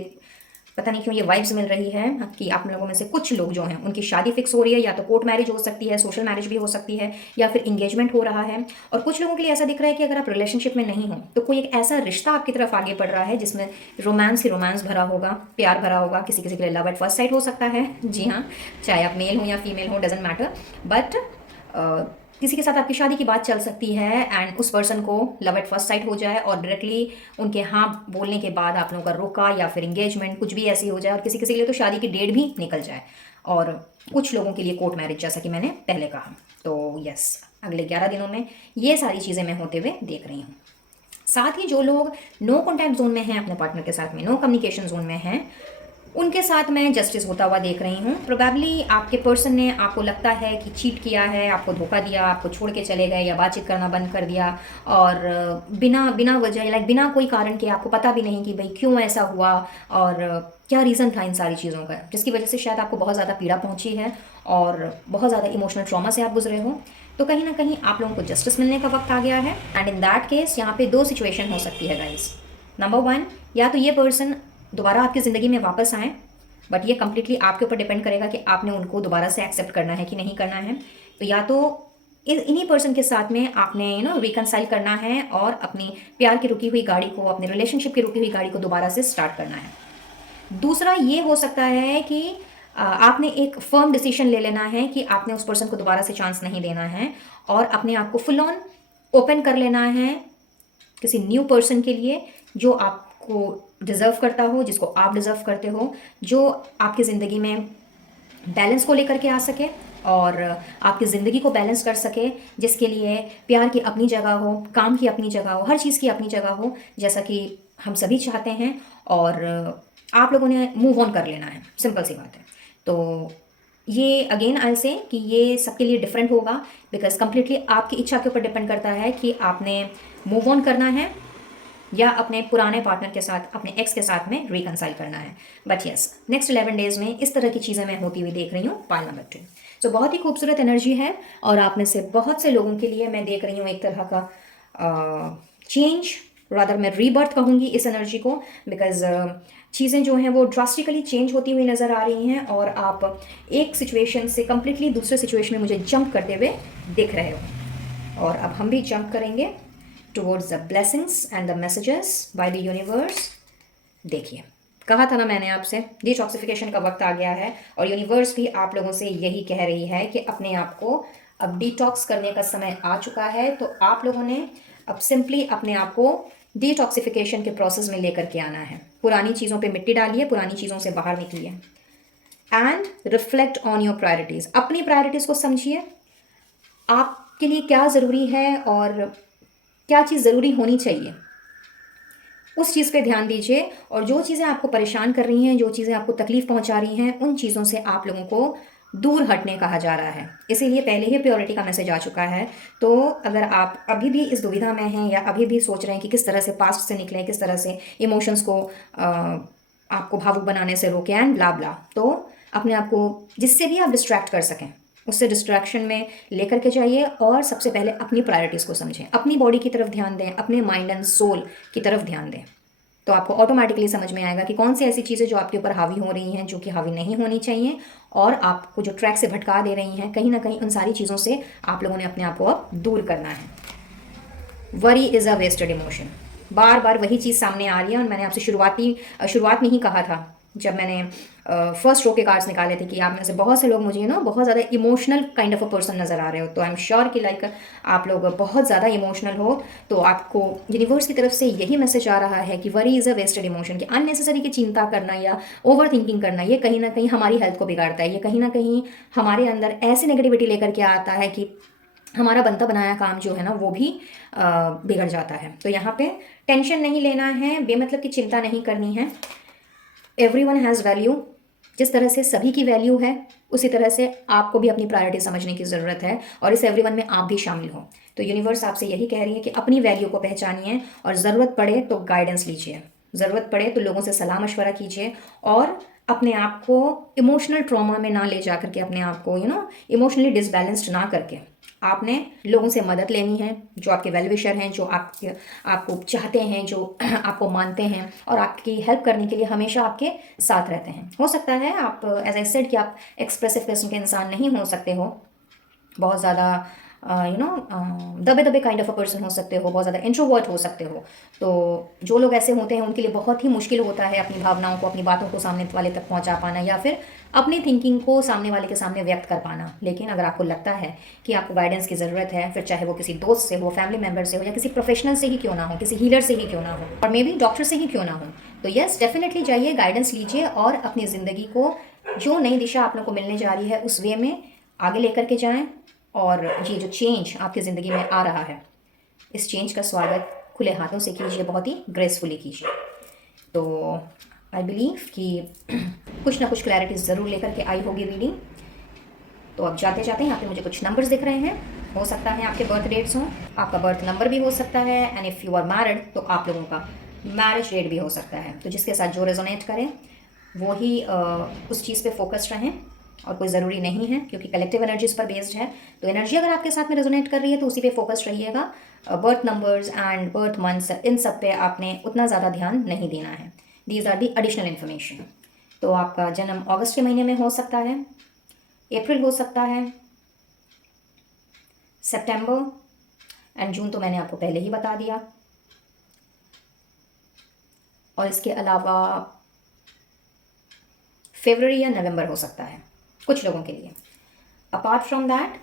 पता नहीं क्यों ये वाइब्स मिल रही है कि आप लोगों में से कुछ लोग जो हैं उनकी शादी फिक्स हो रही है, या तो कोर्ट मैरिज हो सकती है, सोशल मैरिज भी हो सकती है, या फिर इंगेजमेंट हो रहा है। और कुछ लोगों के लिए ऐसा दिख रहा है कि अगर आप रिलेशनशिप में नहीं हो तो कोई एक ऐसा रिश्ता आपकी तरफ आगे बढ़ रहा है जिसमें रोमांस ही रोमांस भरा होगा, प्यार भरा होगा। किसी किसी के लिए लव एट फर्स्ट साइट हो सकता है, जी हाँ, चाहे आप मेल हो या फीमेल हो, डजेंट मैटर, बट किसी के साथ आपकी शादी की बात चल सकती है एंड उस पर्सन को लव एट फर्स्ट साइट हो जाए और डायरेक्टली उनके हाँ बोलने के बाद आप लोगों का रोका या फिर इंगेजमेंट कुछ भी ऐसी हो जाए, और किसी किसी के लिए तो शादी की डेट भी निकल जाए, और कुछ लोगों के लिए कोर्ट मैरिज, जैसा कि मैंने पहले कहा। तो यस, अगले 11 दिनों में ये सारी चीज़ें मैं होते हुए देख रही हूँ। साथ ही जो लोग नो कॉन्टैक्ट जोन में हैं अपने पार्टनर के साथ में, नो कम्युनिकेशन जोन में हैं, उनके साथ मैं जस्टिस होता हुआ देख रही हूँ। प्रोबेबली आपके पर्सन ने, आपको लगता है कि चीट किया है, आपको धोखा दिया, आपको छोड़ के चले गए या बातचीत करना बंद कर दिया, और बिना वजह, लाइक बिना कोई कारण के, आपको पता भी नहीं कि भाई क्यों ऐसा हुआ और क्या रीज़न था इन सारी चीज़ों का, जिसकी वजह से शायद आपको बहुत ज़्यादा पीड़ा पहुंची है और बहुत ज़्यादा इमोशनल ट्रॉमा से आप गुजरे हो। तो कहीं ना कहीं आप लोगों को जस्टिस मिलने का वक्त आ गया है। एंड इन दैट केस यहाँ पे 2 सिचुएशन हो सकती है गाइस। नंबर 1, या तो ये पर्सन दोबारा आपकी ज़िंदगी में वापस आए, बट ये कम्प्लीटली आपके ऊपर डिपेंड करेगा कि आपने उनको दोबारा से एक्सेप्ट करना है कि नहीं करना है। तो या तो इन्हीं पर्सन के साथ में आपने रिकनसाइल करना है और अपनी प्यार की रुकी हुई गाड़ी को, अपने रिलेशनशिप की रुकी हुई गाड़ी को दोबारा से स्टार्ट करना है। दूसरा ये हो सकता है कि आपने एक फर्म डिसीजन ले लेना है कि आपने उस पर्सन को दोबारा से चांस नहीं देना है और अपने आप को फुल ऑन ओपन कर लेना है किसी न्यू पर्सन के लिए जो आपको डिज़र्व करता हो, जिसको आप डिज़र्व करते हो, जो आपकी ज़िंदगी में बैलेंस को लेकर के आ सके और आपकी ज़िंदगी को बैलेंस कर सके, जिसके लिए प्यार की अपनी जगह हो, काम की अपनी जगह हो, हर चीज़ की अपनी जगह हो, जैसा कि हम सभी चाहते हैं। और आप लोगों ने मूव ऑन कर लेना है, सिंपल सी बात है। तो ये अगेन आई से कि ये सबके लिए डिफरेंट होगा, बिकॉज कम्प्लीटली आपकी इच्छा के ऊपर डिपेंड करता है कि आपने मूव ऑन करना है या अपने पुराने पार्टनर के साथ, अपने एक्स के साथ में रिकनसाइल करना है। बट यस, नेक्स्ट 11 डेज में इस तरह की चीज़ें मैं होती हुई देख रही हूँ पाइल नंबर 2। सो बहुत ही खूबसूरत एनर्जी है और आप में से बहुत से लोगों के लिए मैं देख रही हूँ एक तरह का चेंज, रादर मैं रीबर्थ कहूँगी इस एनर्जी को, बिकॉज चीज़ें जो हैं वो ड्रास्टिकली चेंज होती हुई नज़र आ रही हैं और आप एक सिचुएशन से कम्प्लीटली दूसरे सिचुएशन में मुझे जंप करते हुए दिख रहे हो। और अब हम भी जंप करेंगे towards the blessings and the messages by the universe. देखिए, कहा था ना मैंने आपसे, डिटॉक्सिफिकेशन का वक्त आ गया है और यूनिवर्स भी आप लोगों से यही कह रही है कि अपने आप को अब डिटॉक्स करने का समय आ चुका है। तो आप लोगों ने अब सिंपली अपने आप को डिटॉक्सिफिकेशन के प्रोसेस में लेकर के आना है। पुरानी चीज़ों पे मिट्टी डालिए, पुरानी चीज़ों से बाहर निकलिए and reflect on your priorities. अपनी प्रायोरिटीज़ को समझिए, आपके लिए क्या ज़रूरी है और क्या चीज़ ज़रूरी होनी चाहिए, उस चीज़ पे ध्यान दीजिए। और जो चीज़ें आपको परेशान कर रही हैं, जो चीज़ें आपको तकलीफ़ पहुंचा रही हैं, उन चीज़ों से आप लोगों को दूर हटने कहा जा रहा है। इसीलिए पहले ही प्रायोरिटी का मैसेज आ चुका है। तो अगर आप अभी भी इस दुविधा में हैं या अभी भी सोच रहे हैं कि किस तरह से पास्ट से निकलें, किस तरह से इमोशंस को आपको भावुक बनाने से रोकें एंड ब्ला ब्ला, तो अपने आप को जिससे भी आप डिस्ट्रैक्ट कर सकें उससे डिस्ट्रैक्शन में लेकर के जाइए और सबसे पहले अपनी प्रायोरिटीज़ को समझें, अपनी बॉडी की तरफ ध्यान दें, अपने माइंड एंड सोल की तरफ ध्यान दें। तो आपको ऑटोमेटिकली समझ में आएगा कि कौन सी ऐसी चीज़ें जो आपके ऊपर हावी हो रही हैं, जो कि हावी नहीं होनी चाहिए और आपको जो ट्रैक से भटका दे रही हैं, कहीं ना कहीं उन सारी चीज़ों से आप लोगों ने अपने आप को अब दूर करना है। Worry is a wasted emotion, बार बार वही चीज़ सामने आ रही है। और मैंने आपसे शुरुआत में ही कहा था, जब मैंने फर्स्ट रो के कार्ड्स निकाले थे, कि आप में से बहुत से लोग मुझे बहुत ज़्यादा emotional kind of a person नज़र आ रहे हो। तो आई एम श्योर कि लाइक आप लोग बहुत ज़्यादा इमोशनल हो। तो आपको यूनिवर्स की तरफ से यही मैसेज आ रहा है कि worry is a wasted emotion, कि अननेसेसरी की चिंता करना या ओवर थिंकिंग करना, ये कहीं ना कहीं हमारी हेल्थ को बिगाड़ता है। ये कहीं ना कहीं हमारे अंदर ऐसी नेगेटिविटी लेकर के आता है कि हमारा बनता बनाया काम जो है ना वो भी बिगड़ जाता है। तो यहाँ पे टेंशन नहीं लेना है, बेमतलब की चिंता नहीं करनी है। एवरीवन हैज़ वैल्यू, जिस तरह से सभी की वैल्यू है उसी तरह से आपको भी अपनी प्रायोरिटी समझने की ज़रूरत है और इस एवरीवन में आप भी शामिल हो। तो यूनिवर्स आपसे यही कह रही है कि अपनी वैल्यू को पहचानिए और ज़रूरत पड़े तो गाइडेंस लीजिए, ज़रूरत पड़े तो लोगों से सलाह मशवरा कीजिए और अपने आप को इमोशनल ट्रॉमा में ना ले जा करके, अपने आप को इमोशनली डिसबैलेंस्ड ना करके आपने लोगों से मदद लेनी है, जो आपके वेल विशर हैं, जो आपको चाहते हैं, जो आपको मानते हैं और आपकी हेल्प करने के लिए हमेशा आपके साथ रहते हैं। हो सकता है आप एज आई सेड कि आप एक्सप्रेसिव किस्म के इंसान नहीं हो सकते हो, बहुत ज़्यादा दबे दबे काइंड ऑफ अ पर्सन हो सकते हो, बहुत ज़्यादा इंट्रोवर्ट हो सकते हो। तो जो लोग ऐसे होते हैं उनके लिए बहुत ही मुश्किल होता है अपनी भावनाओं को, अपनी बातों को सामने वाले तक पहुंचा पाना या फिर अपनी थिंकिंग को सामने वाले के सामने व्यक्त कर पाना। लेकिन अगर आपको लगता है कि आपको गाइडेंस की ज़रूरत है, फिर चाहे वो किसी दोस्त से हो, फैमिली मेम्बर से हो या किसी प्रोफेशनल से ही क्यों ना हो, किसी हीलर से ही क्यों ना हो और मे बी डॉक्टर से ही क्यों ना हो, तो यस डेफिनेटली जाइए, गाइडेंस लीजिए और अपनी ज़िंदगी को जो नई दिशा आप लोग को मिलने जा रही है उस वे में आगे लेकर के जाएँ। और ये जो चेंज आपकी ज़िंदगी में आ रहा है, इस चेंज का स्वागत खुले हाथों से कीजिए, बहुत ही ग्रेसफुली कीजिए। तो आई बिलीव कि कुछ ना कुछ क्लैरिटी ज़रूर लेकर के आई होगी रीडिंग। तो अब जाते जाते यहाँ पे मुझे कुछ नंबर्स दिख रहे हैं, हो सकता है आपके बर्थ डेट्स हों, आपका बर्थ नंबर भी हो सकता है, and if you are married तो आप लोगों का मैरिज डेट भी हो सकता है। तो जिसके साथ जो रेजोनेट करें वो ही उस चीज़ पे फोकस्ड रहें और कोई ज़रूरी नहीं है, क्योंकि कलेक्टिव एनर्जीज पर बेस्ड है। तो एनर्जी अगर आपके साथ में रेजोनेट कर रही है तो उसी पे फोकस्ड रहिएगा। Birth numbers and birth months, इन सब पे आपने उतना ज़्यादा ध्यान नहीं देना है। These are the additional information. तो आपका जन्म अगस्त के महीने में हो सकता है, अप्रैल हो सकता है, सितंबर एंड जून तो मैंने आपको पहले ही बता दिया, और इसके अलावा फरवरी या नवंबर हो सकता है कुछ लोगों के लिए। अपार्ट फ्रॉम दैट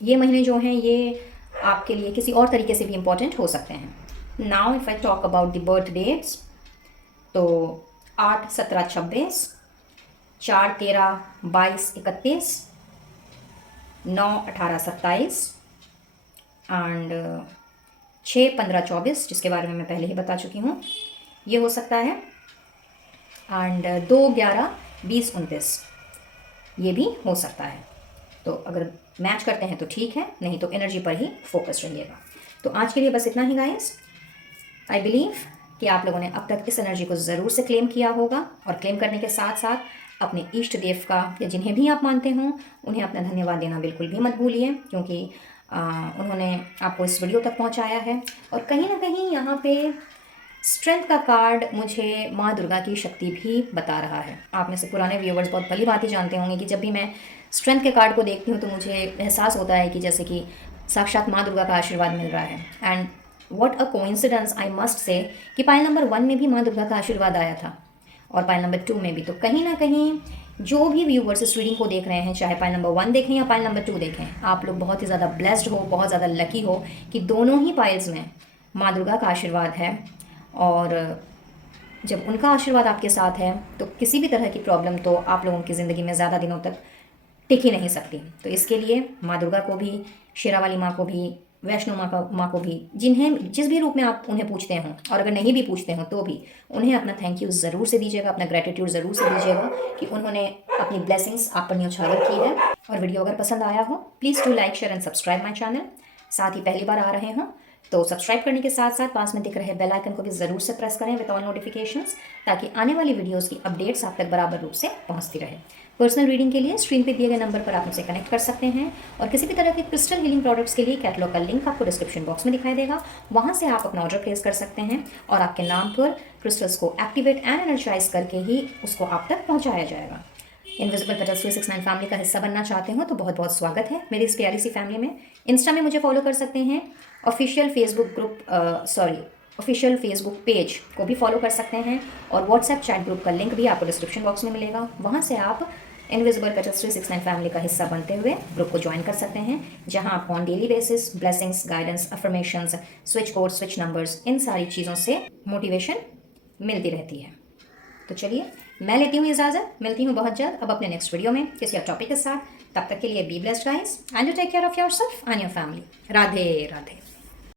ये महीने जो हैं ये आपके लिए किसी और तरीके से भी इम्पोर्टेंट हो सकते हैं। Now if I talk about the birth dates, तो 8, 17, 26, 4, 13, 22, 31, 9, 18, 27 एंड 6, 15, 24 जिसके बारे में मैं पहले ही बता चुकी हूँ, ये हो सकता है। एंड 2, 11, 20, 29 ये भी हो सकता है। तो अगर मैच करते हैं तो ठीक है, नहीं तो एनर्जी पर ही फोकस रहिएगा। तो आज के लिए बस इतना ही गाइस। आई बिलीव कि आप लोगों ने अब तक इस एनर्जी को ज़रूर से क्लेम किया होगा, और क्लेम करने के साथ साथ अपने इष्ट देव का या जिन्हें भी आप मानते हों उन्हें अपना धन्यवाद देना बिल्कुल भी मत भूलिए, क्योंकि उन्होंने आपको इस वीडियो तक पहुंचाया है। और कहीं ना कहीं यहाँ पे स्ट्रेंथ का कार्ड मुझे माँ दुर्गा की शक्ति भी बता रहा है। आप में से पुराने व्यूवर्स बहुत भली बात ही जानते होंगे कि जब भी मैं स्ट्रेंथ के कार्ड को देखती हूँ तो मुझे एहसास होता है कि जैसे कि साक्षात माँ दुर्गा का आशीर्वाद मिल रहा है। And what a coincidence I must say कि पाइल नंबर 1 में भी माँ दुर्गा का आशीर्वाद आया था, और पाइल नंबर 2 में भी। तो कहीं ना कहीं जो भी व्यूवर्स इस रीडिंग को देख रहे हैं, चाहे पाइल नंबर 1 देखें या पाइल नंबर 2 देखें, आप लोग बहुत ही ज़्यादा ब्लेस्ड हो, बहुत ज़्यादा लकी हो कि दोनों ही पाइल्स में माँ दुर्गा का आशीर्वाद है। और जब उनका आशीर्वाद आपके साथ है तो किसी भी तरह की प्रॉब्लम तो आप लोगों की ज़िंदगी में ज़्यादा दिनों तक टिक ही नहीं सकती। तो इसके लिए माँ दुर्गा को भी, शेरावाली माँ को भी, वैष्णो माँ को भी, जिन्हें जिस भी रूप में आप उन्हें पूछते हों, और अगर नहीं भी पूछते हों तो भी उन्हें अपना थैंक यू ज़रूर से दीजिएगा, अपना ग्रेटिट्यूड ज़रूर से दीजिएगा कि उन्होंने अपनी ब्लेसिंग्स आप पर न्यौछावर की है। और वीडियो अगर पसंद आया हो please do like, share and subscribe my channel. साथ ही पहली बार आ रहे हों तो सब्सक्राइब करने के साथ साथ पास में दिख रहे बेल आइकन को भी ज़रूर से प्रेस करें विद ऑल नोटिफिकेशंस, ताकि आने वाली वीडियोस की अपडेट्स आप तक बराबर रूप से पहुंचती रहे। पर्सनल रीडिंग के लिए स्क्रीन पे दिए गए नंबर पर आप मुझसे कनेक्ट कर सकते हैं, और किसी भी तरह के क्रिस्टल हीलिंग प्रोडक्ट्स के लिए कैटलॉग का लिंक आपको डिस्क्रिप्शन बॉक्स में दिखाई देगा, वहाँ से आप अपना ऑर्डर प्लेस कर सकते हैं, और आपके नाम पर क्रिस्टल्स को एक्टिवेट एंड एनर्जाइज करके ही उसको आप तक पहुँचाया जाएगा। इनविजिबल पेटल्स 369 फैमिली का हिस्सा बनना चाहते हो तो बहुत बहुत स्वागत है मेरी इस प्यारी सी फैमिली में। इंस्टा में मुझे फॉलो कर सकते हैं, ऑफिशियल फेसबुक पेज को भी फॉलो कर सकते हैं, और व्हाट्सएप चैट ग्रुप का लिंक भी आपको डिस्क्रिप्शन बॉक्स में मिलेगा। वहाँ से आप इनविजिबल पेटल्स 369 फैमिली का हिस्सा बनते हुए ग्रुप को ज्वाइन कर सकते हैं, जहाँ आपको on daily basis blessings, guidance, affirmations, switch code, switch numbers, इन सारी चीज़ों से मोटिवेशन मिलती रहती है। तो चलिए मैं लेती हूँ इजाज़त, मिलती हूँ बहुत जल्द अब अपने नेक्स्ट वीडियो में किसी और टॉपिक के साथ। तब तक के लिए be blessed guys and you take care of yourself and your family. Radhe Radhe.